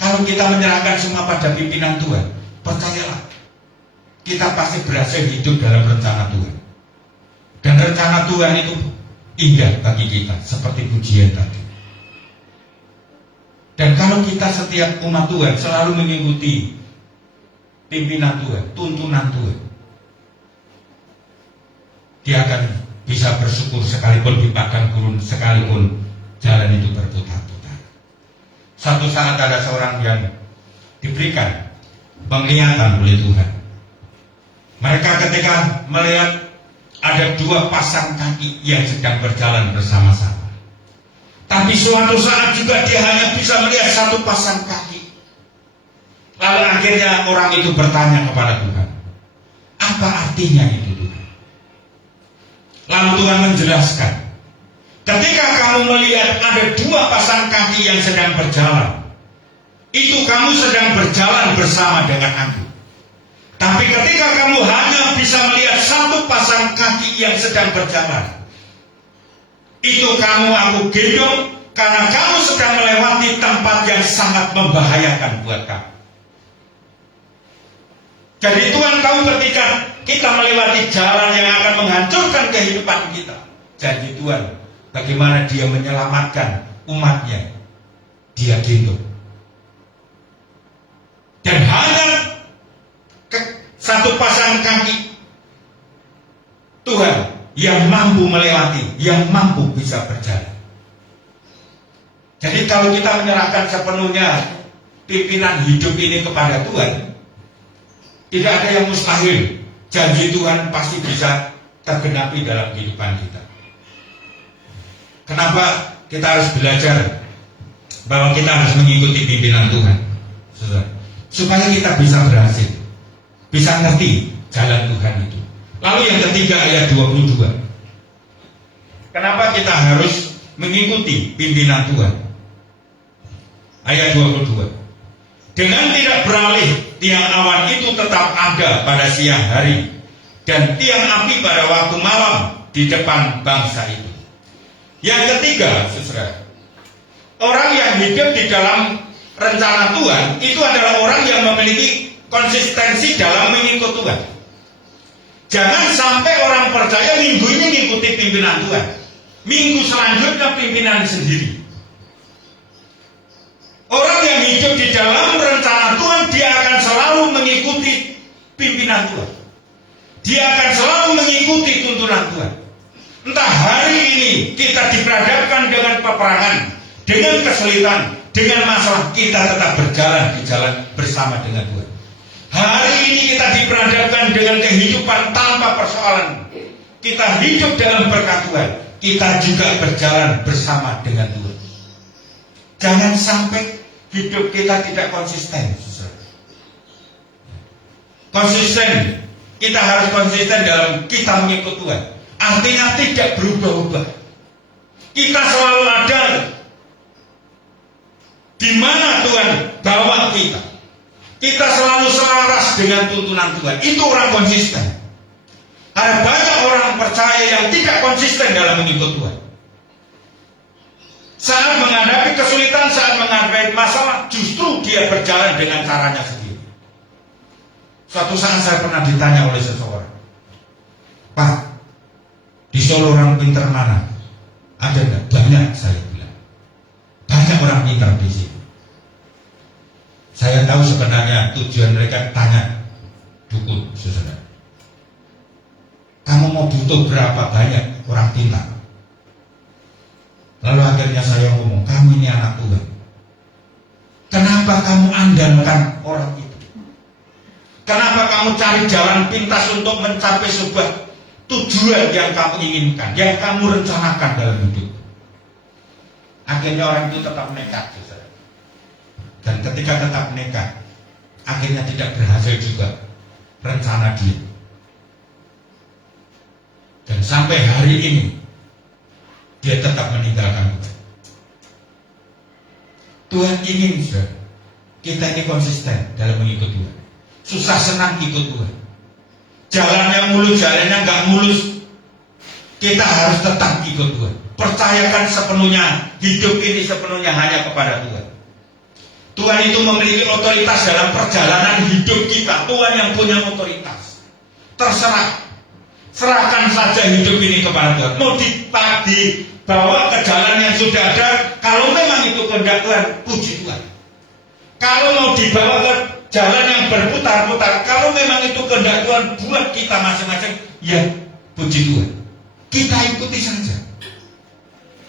Kalau kita menyerahkan semua pada pimpinan Tuhan, percayalah, kita pasti berhasil hidup dalam rencana Tuhan. Dan rencana Tuhan itu indah bagi kita, seperti pujian tadi. Dan kalau kita setiap umat Tuhan selalu mengikuti pimpinan Tuhan, tuntunan Tuhan, dia akan bisa bersyukur sekalipun di padang gurun, sekalipun jalan itu berputar-putar. Suatu saat ada seorang yang diberikan penglihatan oleh Tuhan. Mereka ketika melihat ada dua pasang kaki yang sedang berjalan bersama-sama. Tapi suatu saat juga dia hanya bisa melihat satu pasang kaki. Lalu akhirnya orang itu bertanya kepada Tuhan, apa artinya itu Tuhan? Lalu Tuhan menjelaskan, ketika kamu melihat ada dua pasang kaki yang sedang berjalan, itu kamu sedang berjalan bersama dengan aku. Tapi ketika kamu hanya bisa melihat satu pasang kaki yang sedang berjalan, itu kamu aku gendong, karena kamu sedang melewati tempat yang sangat membahayakan buat kamu. Jadi Tuhan tahu ketika kita melewati jalan yang akan menghancurkan kehidupan kita. Janji Tuhan, bagaimana dia menyelamatkan umatnya, dia gendong. Dan hanya satu pasang kaki Tuhan yang mampu melewati, yang mampu bisa berjalan. Jadi kalau kita menyerahkan sepenuhnya pimpinan hidup ini kepada Tuhan, tidak ada yang mustahil. Janji Tuhan pasti bisa tergenapi dalam kehidupan kita. Kenapa kita harus belajar bahwa kita harus mengikuti pimpinan Tuhan? Supaya kita bisa berhasil, bisa ngerti jalan Tuhan itu. Lalu yang ketiga, ayat 22. Kenapa kita harus mengikuti pimpinan Tuhan? Ayat 22. Dengan tidak beralih, tiang awan itu tetap ada pada siang hari, dan tiang api pada waktu malam di depan bangsa itu. Yang ketiga, saudara, orang yang hidup di dalam rencana Tuhan itu adalah orang yang memiliki konsistensi dalam mengikut Tuhan. Jangan sampai orang percaya minggu ini mengikuti pimpinan Tuhan, minggu selanjutnya pimpinan sendiri. Orang yang hidup di dalam rencana Tuhan, dia akan selalu mengikuti pimpinan Tuhan. Dia akan selalu mengikuti tuntunan Tuhan. Entah hari ini kita diperhadapkan dengan peperangan, dengan kesulitan, dengan masalah, kita tetap berjalan di jalan bersama dengan Tuhan. Hari ini kita diperhadapkan dengan kehidupan tanpa persoalan, kita hidup dalam berkat Tuhan, kita juga berjalan bersama dengan Tuhan. Jangan sampai hidup kita tidak konsisten. Konsisten, kita harus konsisten dalam kita mengikut Tuhan. Artinya tidak berubah-ubah. Kita selalu ada di mana Tuhan bawa kita. Kita selalu selaras dengan tuntunan Tuhan. Itu orang konsisten. Ada banyak orang percaya yang tidak konsisten dalam mengikut Tuhan. Saat menghadapi kesulitan, saat menghadapi masalah, justru dia berjalan dengan caranya sendiri. Suatu saat saya pernah ditanya oleh seseorang, Pak, Di Solo orang pintar mana? Ada nggak? Banyak, saya bilang. Banyak orang pintar di sini. Saya tahu sebenarnya tujuan mereka tanya dukun, saudara. Kamu mau butuh berapa banyak orang pintar? Lalu akhirnya saya ngomong, kamu ini anak Tuhan. Kenapa kamu andalkan orang itu? Kenapa kamu cari jalan pintas untuk mencapai sebuah tujuan yang kamu inginkan, yang kamu rencanakan dalam hidup? Akhirnya orang itu tetap nekat, saudara. Dan ketika tetap nekat, akhirnya tidak berhasil juga rencana dia. Dan sampai hari ini dia tetap meninggalkan Tuhan. Tuhan ingin, saudara, kita ini konsisten dalam mengikut Tuhan. Susah senang ikut Tuhan. Jalannya mulus, jalannya nggak mulus, kita harus tetap ikut Tuhan. Percayakan sepenuhnya, hidup ini sepenuhnya hanya kepada Tuhan. Tuhan itu memiliki otoritas dalam perjalanan hidup kita. Tuhan yang punya otoritas. Terserah, serahkan saja hidup ini kepada Tuhan. Mau dibawa ke jalan yang sudah ada, kalau memang itu kehendak Tuhan, puji Tuhan. Kalau mau dibawa ke jalan yang berputar-putar, kalau memang itu kehendak Tuhan buat kita masing-masing, ya puji Tuhan. Kita ikuti saja.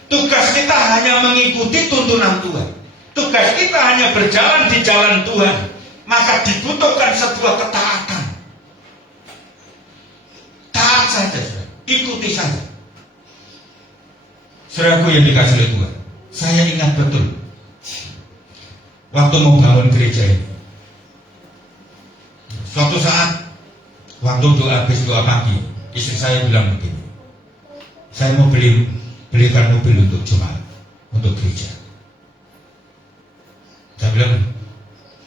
Tugas kita hanya mengikuti tuntunan Tuhan. Tugas kita hanya berjalan di jalan Tuhan. Maka dibutuhkan sebuah ketaatan. Taat saja, saudara. Ikuti saja. Saudaraku yang dikasih oleh Tuhan, saya ingat betul waktu mau bangun gereja ini. Suatu saat waktu habis doa pagi, istri saya bilang begini, saya mau belikan mobil untuk jemaat, untuk gereja. Saya bilang,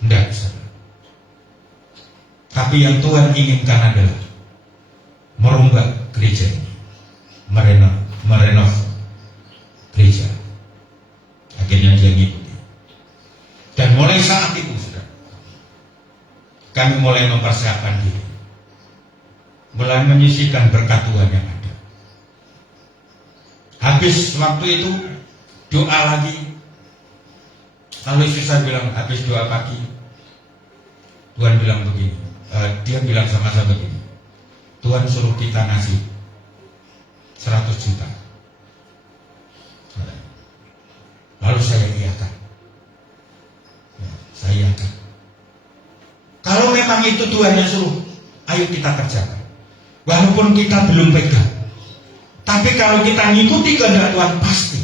enggak, saudara. Tapi yang Tuhan inginkan adalah merombak gereja ini, merenov gereja. Akhirnya dia ngikuti. Dan mulai saat itu, saudara, kami mulai mempersiapkan diri, mulai menyisihkan berkat Tuhan yang ada. Habis waktu itu doa lagi. Lalu istri saya bilang, habis doa pagi, Tuhan bilang begini, dia bilang sama saya begini, Tuhan suruh kita ngasih 100 juta. Lalu saya iakan. Ya, saya iakan. Kalau memang itu Tuhan yang suruh, ayo kita kerjakan. Walaupun kita belum pegang, tapi kalau kita ngikuti kehendak Tuhan pasti.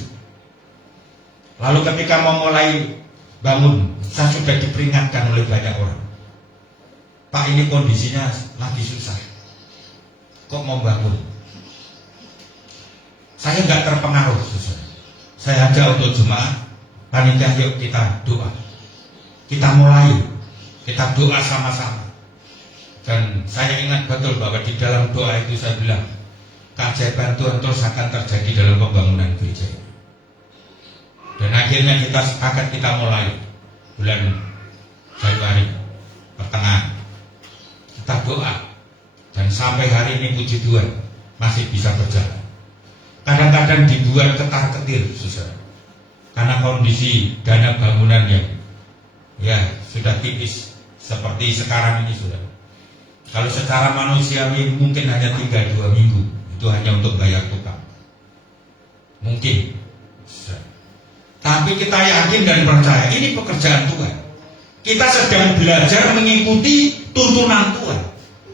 Lalu ketika mau mulai bangun, saya sudah diperingatkan oleh banyak orang, Pak, ini kondisinya lagi susah, kok mau bangun? Saya nggak terpengaruh, saudara. Saya ajak untuk jemaat, panitia, yuk kita doa, kita mulai, kita doa sama-sama. Dan saya ingat betul bahwa di dalam doa itu saya bilang, keajaiban Tuhan terus akan terjadi dalam pembangunan gereja ini. Dan akhirnya kita sepakat, kita mulai bulan Januari pertengahan, kita doa, dan sampai hari ini puji Tuhan masih bisa berjalan. Kadang-kadang dibuat ketar-ketir, saudara, karena kondisi dana bangunan yang ya sudah tipis seperti sekarang ini, saudara. Kalau secara manusiawi mungkin hanya tinggal 2 minggu, itu hanya untuk bayar tukang, mungkin. Tapi kita yakin dan percaya ini pekerjaan Tuhan. Kita sedang belajar mengikuti tuntunan Tuhan.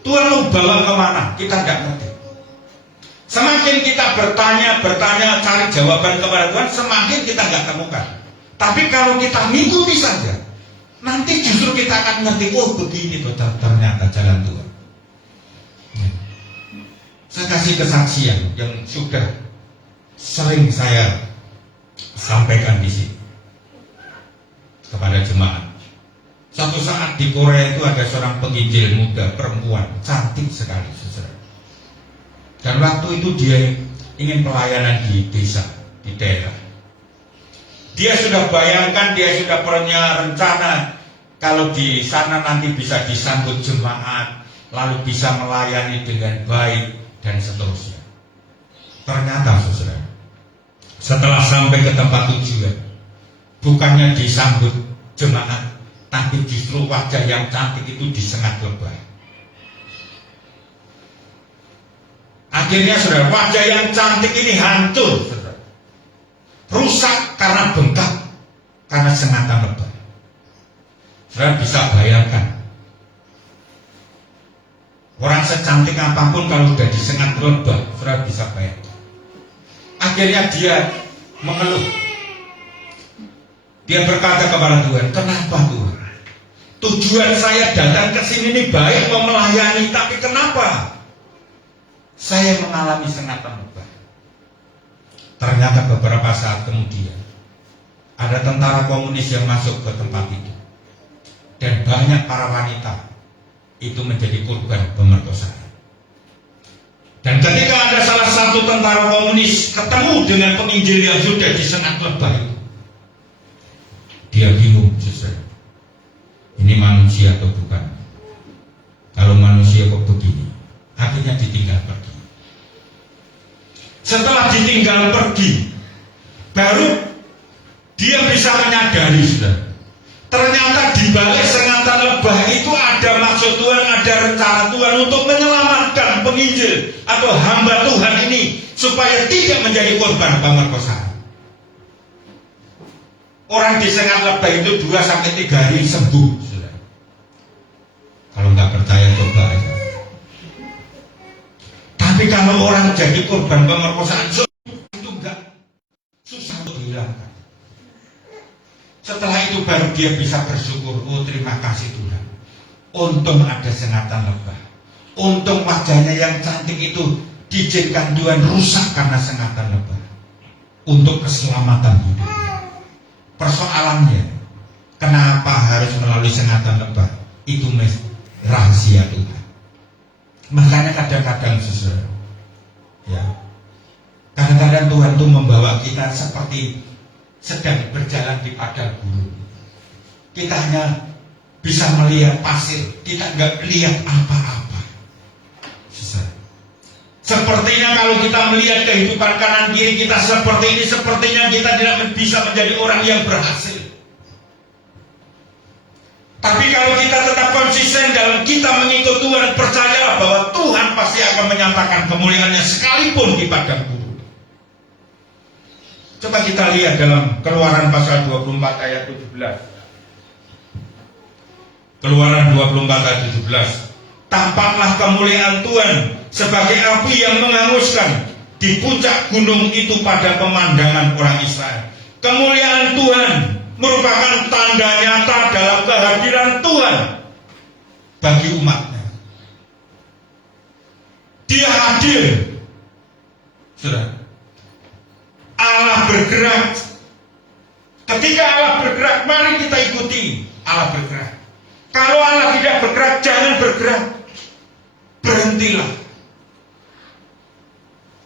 Tuhan mau bawa kemana? Kita tidak ngerti. Semakin kita bertanya, cari jawaban kepada Tuhan, semakin kita nggak temukan. Tapi kalau kita mengikuti saja, nanti justru kita akan ngerti, oh begini betul ternyata jalan Tuhan. Saya kasih kesaksian yang sudah sering saya sampaikan di sini kepada jemaat. Suatu saat di Korea itu ada seorang penginjil muda perempuan cantik sekali, saudara. Dan waktu itu dia ingin pelayanan di desa, di daerah. Dia sudah bayangkan, dia sudah punya rencana kalau di sana nanti bisa disambut jemaat, lalu bisa melayani dengan baik dan seterusnya. Ternyata saudara, setelah sampai ke tempat tujuan, bukannya disambut jemaat, tapi justru wajah yang cantik itu disengat lebah. Akhirnya saudara, wajah yang cantik ini hancur, saudara. Rusak karena bengkak, karena sengatan lebah. Saudara bisa bayangkan, orang secantik apapun kalau sudah disengat lebah, saudara bisa bayangkan. Akhirnya dia mengeluh. Dia berkata kepada Tuhan, kenapa Tuhan? Tujuan saya datang ke sini ini baik mau melayani, tapi kenapa saya mengalami sengatan lebah? Ternyata beberapa saat kemudian ada tentara komunis yang masuk ke tempat itu, dan banyak para wanita itu menjadi korban pemerkosaan. Dan ketika ada salah satu tentara komunis ketemu dengan penginjil yang sudah disengat lebah itu, dia bingung, saudara. Ini manusia atau bukan? Kalau manusia kok begini? Akhirnya ditinggal pergi. Setelah ditinggal pergi, baru dia bisa menyadari, saudara. Ternyata di balik sengatan lebah itu ada maksud Tuhan, ada rencana Tuhan untuk menyelamatkan penginjil atau hamba Tuhan ini supaya tidak menjadi korban pemerkosaan. Orang disengat lebah itu 2-3 hari sembuh, saudara. Kalau nggak percaya coba aja. Tapi kalau orang jadi korban pemerkosaan itu enggak, susah untuk dihilangkan. Setelah itu baru dia bisa bersyukur, oh terima kasih Tuhan, untung ada sengatan lebah, untung wajahnya yang cantik itu diizinkan Tuhan rusak karena sengatan lebah, untuk keselamatan hidup. Persoalannya, kenapa harus melalui sengatan lebah? Itu rahasia Tuhan. Makanya kadang-kadang saudara, ya, kadang-kadang Tuhan itu membawa kita seperti sedang berjalan di padang gurun. Kita hanya bisa melihat pasir, kita nggak lihat apa-apa. Sepertinya kalau kita melihat kehidupan kanan kiri kita seperti ini, sepertinya kita tidak bisa menjadi orang yang berhasil. Tapi kalau kita tetap konsisten dalam kita mengikut Tuhan, percayalah bahwa Tuhan pasti akan menyatakan kemuliaannya sekalipun di padang gurun. Coba kita lihat dalam Keluaran pasal 24 ayat 17. Keluaran 24 ayat 17. Tampaklah kemuliaan Tuhan sebagai api yang menghanguskan di puncak gunung itu pada pemandangan orang Israel. Kemuliaan Tuhan merupakan tanda nyata dalam kehadiran Tuhan bagi umatnya. Dia hadir, saudara. Allah bergerak. Ketika Allah bergerak, mari kita ikuti Allah bergerak. Kalau Allah tidak bergerak, jangan bergerak. Berhentilah.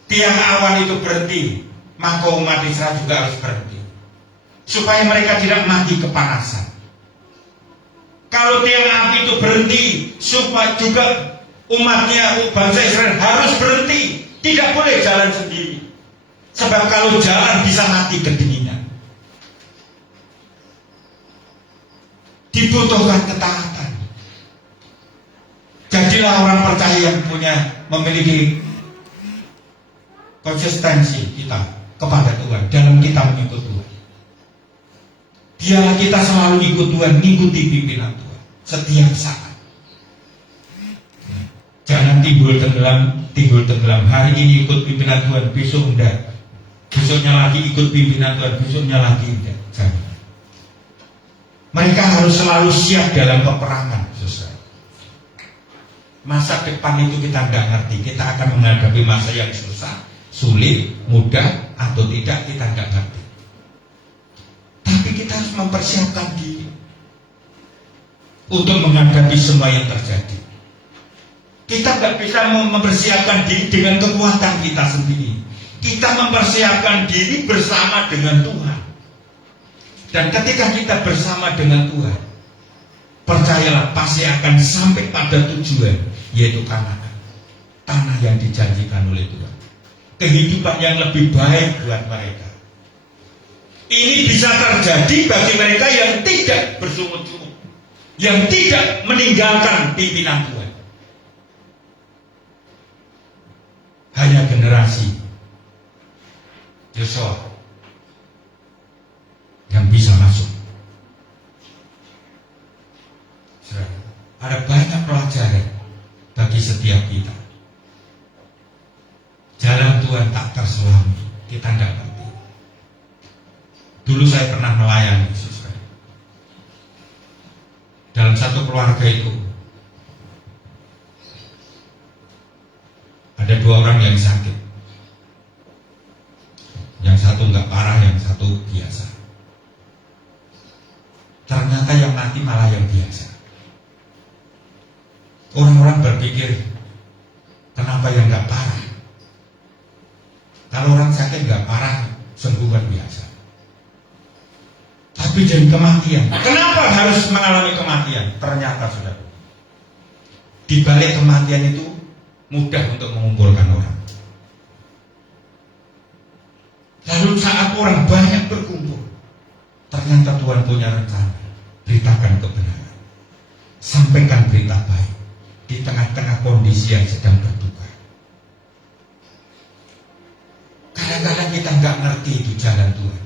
Tiang awan itu berhenti, maka umat Israel juga harus berhenti, supaya mereka tidak mati kepanasan. Kalau tiang api itu berhenti, supaya juga umatnya, bangsa Israel harus berhenti. Tidak boleh jalan sendiri. Sebab kalau jalan bisa mati kedinginan. Dibutuhkan ketaatan. Jadilah orang percaya yang memiliki konsistensi kita kepada Tuhan dalam kita mengikut Tuhan. Biarlah kita selalu ikut Tuhan, mengikuti pimpinan Tuhan setiap saat. Jangan timbul tenggelam. Hari ini ikut pimpinan Tuhan, besok enggak. Besoknya lagi ikut pimpinan Tuhan, besoknya lagi enggak. Jangan. Mereka harus selalu siap dalam peperangan, saudara. Masa depan itu kita enggak ngerti. Kita akan menghadapi masa yang susah, sulit, mudah atau tidak, kita enggak ngerti. Tapi kita harus mempersiapkan diri untuk menghadapi semua yang terjadi. Kita nggak bisa mempersiapkan diri dengan kekuatan kita sendiri. Kita mempersiapkan diri bersama dengan Tuhan. Dan ketika kita bersama dengan Tuhan, percayalah pasti akan sampai pada tujuan, yaitu Kanaan, tanah yang dijanjikan oleh Tuhan. kehidupan yang lebih baik buat mereka. Ini bisa terjadi bagi mereka yang tidak bersungut-sungut, yang tidak meninggalkan pimpinan Tuhan. Hanya generasi Yosua yang bisa masuk. Ada banyak pelajaran bagi setiap kita. Jalan Tuhan tak terselami, kita tidak ngerti. Dulu saya pernah melayani, saudara. Dalam satu keluarga itu ada dua orang yang sakit. Yang satu nggak parah, yang satu biasa. Ternyata yang mati malah yang biasa. Orang-orang berpikir, kenapa yang nggak parah? Kalau orang sakit nggak parah, sembuh kan biasa. Tapi jadi kematian. Kenapa harus mengalami kematian? Ternyata sudah di balik kematian itu mudah untuk mengumpulkan orang. Lalu saat orang banyak berkumpul, ternyata Tuhan punya rencana. Beritakan kebenaran, sampaikan berita baik di tengah-tengah kondisi yang sedang berduka. Kadang-kadang kita nggak ngerti itu jalan Tuhan.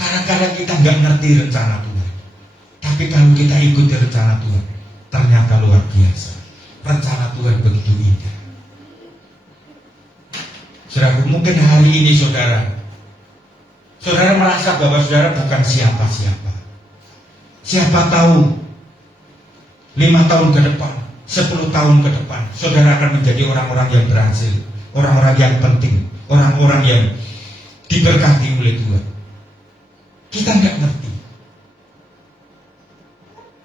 Kadang-kadang kita nggak ngerti rencana Tuhan. Tapi kalau kita ikuti rencana Tuhan, ternyata luar biasa. Rencana Tuhan begitu indah. Saudara, mungkin hari ini saudara merasa bahwa saudara bukan siapa-siapa. Siapa tahu 5 tahun ke depan, 10 tahun ke depan, saudara akan menjadi orang-orang yang berhasil, orang-orang yang penting, orang-orang yang diberkati oleh Tuhan. Kita nggak ngerti.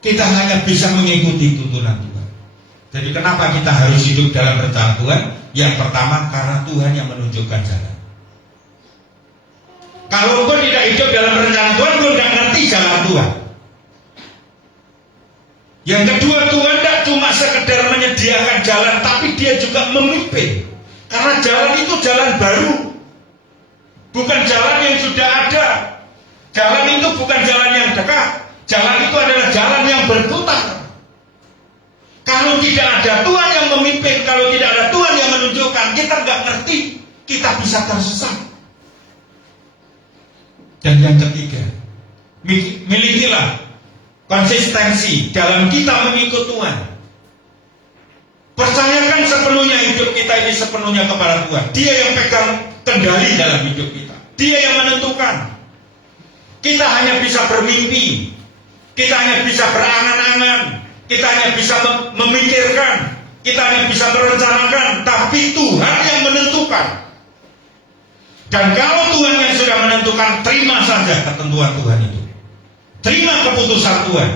Kita hanya bisa mengikuti tuntunan Tuhan. Jadi kenapa kita harus hidup dalam rencana Tuhan? Yang pertama, karena Tuhan yang menunjukkan jalan. Kalau engkau tidak hidup dalam rencana Tuhan, engkau nggak ngerti jalan Tuhan. Yang kedua, Tuhan tidak cuma sekedar menyediakan jalan, tapi Dia juga memimpin. Karena jalan itu jalan baru, bukan jalan yang sudah ada. Jalan itu bukan jalan yang dekat. Jalan itu adalah jalan yang berputar. Kalau tidak ada Tuhan yang memimpin, kalau tidak ada Tuhan yang menunjukkan, kita nggak ngerti, kita bisa tersesat. Dan yang ketiga, milikilah konsistensi dalam kita mengikut Tuhan. Percayakan sepenuhnya hidup kita ini sepenuhnya kepada Tuhan. Dia yang pegang kendali dalam hidup kita. Dia yang menentukan. Kita hanya bisa bermimpi, kita hanya bisa berangan-angan, kita hanya bisa memikirkan, kita hanya bisa merencanakan, tapi Tuhan yang menentukan. Dan kalau Tuhan yang sudah menentukan, terima saja ketentuan Tuhan itu. Terima keputusan Tuhan,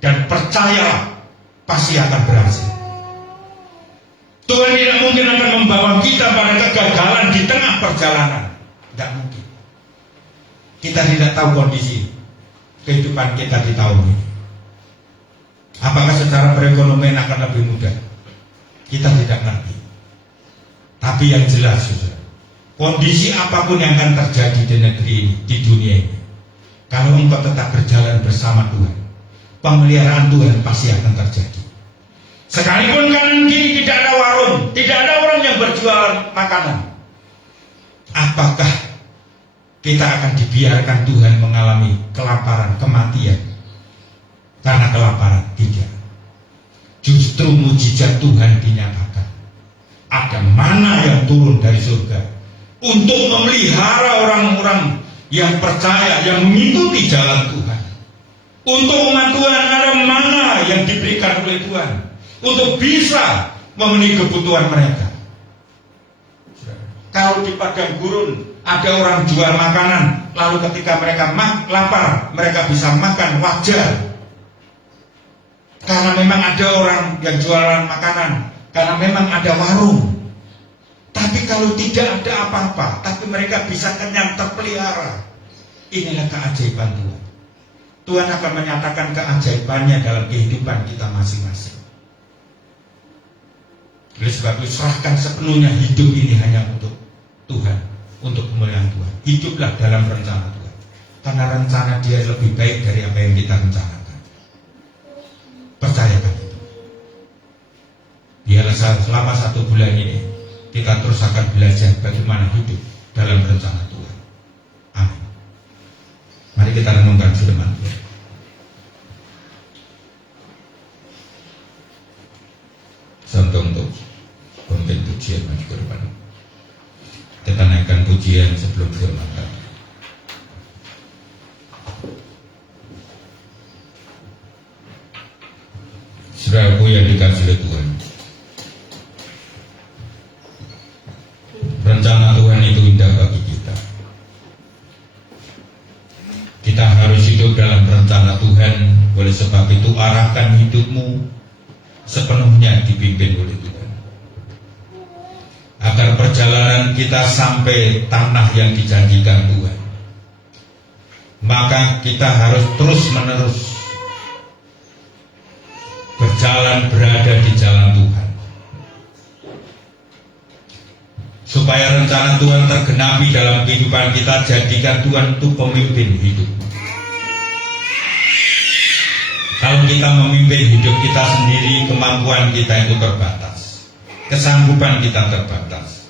dan percayalah, pasti akan berhasil. Tuhan tidak mungkin akan membawa kita pada kegagalan di tengah perjalanan. Tidak mungkin. Kita tidak tahu kondisi kehidupan kita di tahun ini. Apakah secara perekonomian akan lebih mudah? Kita tidak ngerti. Tapi yang jelas, saudara, kondisi apapun yang akan terjadi di negeri ini, di dunia ini, kalau engkau tetap berjalan bersama Tuhan, pemeliharaan Tuhan pasti akan terjadi. Sekalipun kanan kiri tidak ada warung, tidak ada orang yang berjualan makanan, apakah kita akan dibiarkan Tuhan mengalami kelaparan, kematian karena kelaparan? Tidak. Justru mujizat Tuhan dinyatakan. Ada mana yang turun dari surga untuk memelihara orang-orang yang percaya, yang mengikuti jalan Tuhan. Untuk umat Tuhan ada mana yang diberikan oleh Tuhan untuk bisa memenuhi kebutuhan mereka. Kalau di padang gurun ada orang jual makanan, lalu ketika mereka lapar, mereka bisa makan, wajar. Karena memang ada orang yang jualan makanan, karena memang ada warung. Tapi kalau tidak ada apa-apa, tapi mereka bisa kenyang, terpelihara, inilah keajaiban Tuhan. Tuhan akan menyatakan keajaibannya dalam kehidupan kita masing-masing. Oleh sebab itu, serahkan sepenuhnya hidup ini hanya untuk Tuhan, untuk kemuliaan Tuhan. Hiduplah dalam rencana Tuhan, karena rencana Dia lebih baik dari apa yang kita rencanakan. Percayakan itu. Biarlah selama 1 bulan ini kita terus akan belajar bagaimana hidup dalam rencana Tuhan. Amin. Mari kita renungkan firman Tuhan. Santo untuk konten pujian maju ke depan. Kita naikkan pujian sebelum firman Tuhan. Saudaraku yang dikasihi oleh Tuhan, rencana Tuhan itu indah bagi kita. Kita harus hidup dalam rencana Tuhan. Oleh sebab itu arahkan hidupmu sepenuhnya dipimpin oleh Tuhan, agar perjalanan kita sampai tanah yang dijanjikan Tuhan. Maka kita harus terus menerus berjalan berada di jalan Tuhan, supaya rencana Tuhan tergenapi dalam kehidupan kita. Jadikan Tuhan itu pemimpin hidup. Kalau kita memimpin hidup kita sendiri, kemampuan kita itu terbatas, kesanggupan kita terbatas.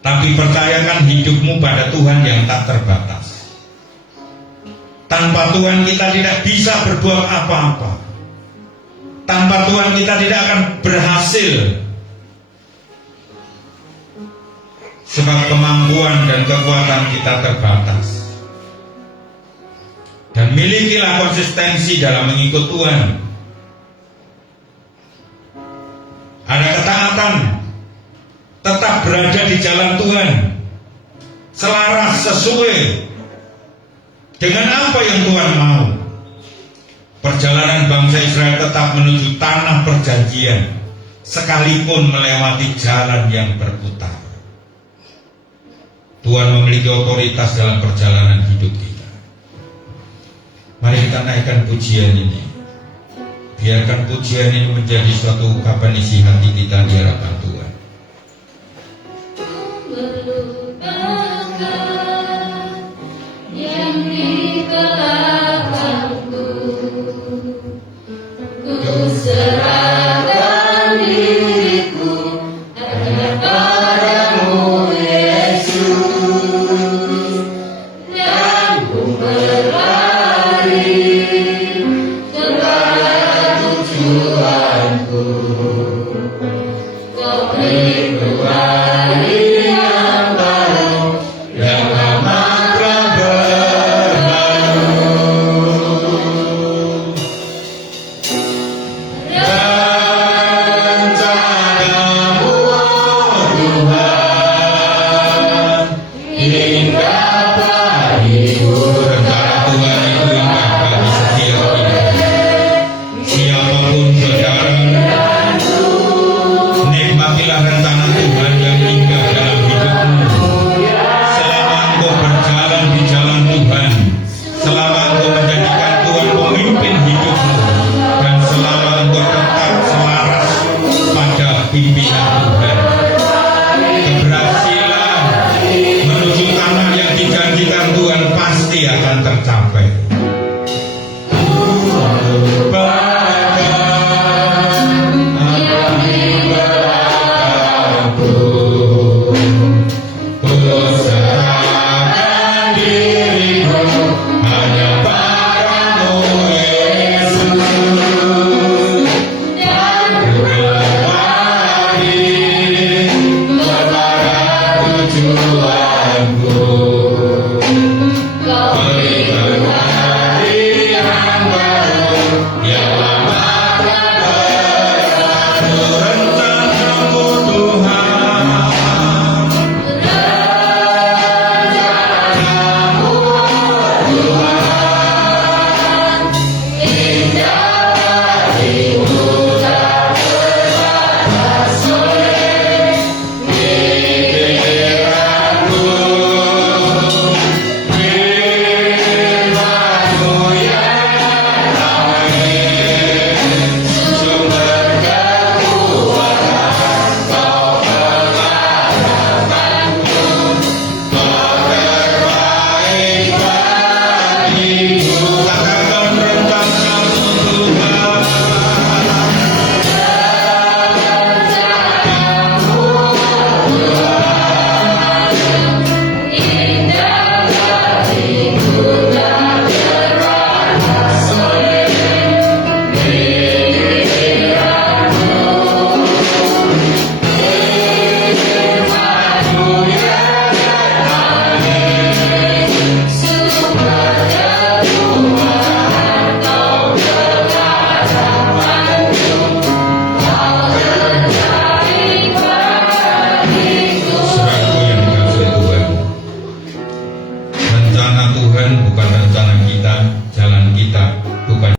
Tapi percayakan hidupmu pada Tuhan yang tak terbatas. Tanpa Tuhan kita tidak bisa berbuat apa-apa. Tanpa Tuhan kita tidak akan berhasil. Sebab kemampuan dan kekuatan kita terbatas. Dan milikilah konsistensi dalam mengikut Tuhan. Ada ketaatan, tetap berada di jalan Tuhan, selaras sesuai dengan apa yang Tuhan mau. Perjalanan bangsa Israel tetap menuju tanah perjanjian, sekalipun melewati jalan yang berputar. Tuhan memiliki otoritas dalam perjalanan hidup kita. Mari kita naikkan pujian ini. Biarkan pujian ini menjadi suatu ungkapan isi hati kita di hadapan Tuhan. Melupakan yang di belakangku, ku serahkan diriku hanya padamu Yesus, dan ku berlari kepada tujuanku. Kau beri hari yang baru, yang lama telah berlalu. Rencanamu, oh Tuhan, indah bagiku. Rencana Tuhan itu indah bagi setiap kita. Siapapun saudara, nikmatilah rencana Tuhan yang indah dalam hidupmu. Selama engkau berjalan di jalan Tuhan, selama engkau menjadikan Tuhan pemimpin hidupmu, dan selama engkau tetap selaras pada pimpinan Tuhan, keberhasilan menuju tanah yang dijanjikan Tuhan pasti akan tercapai.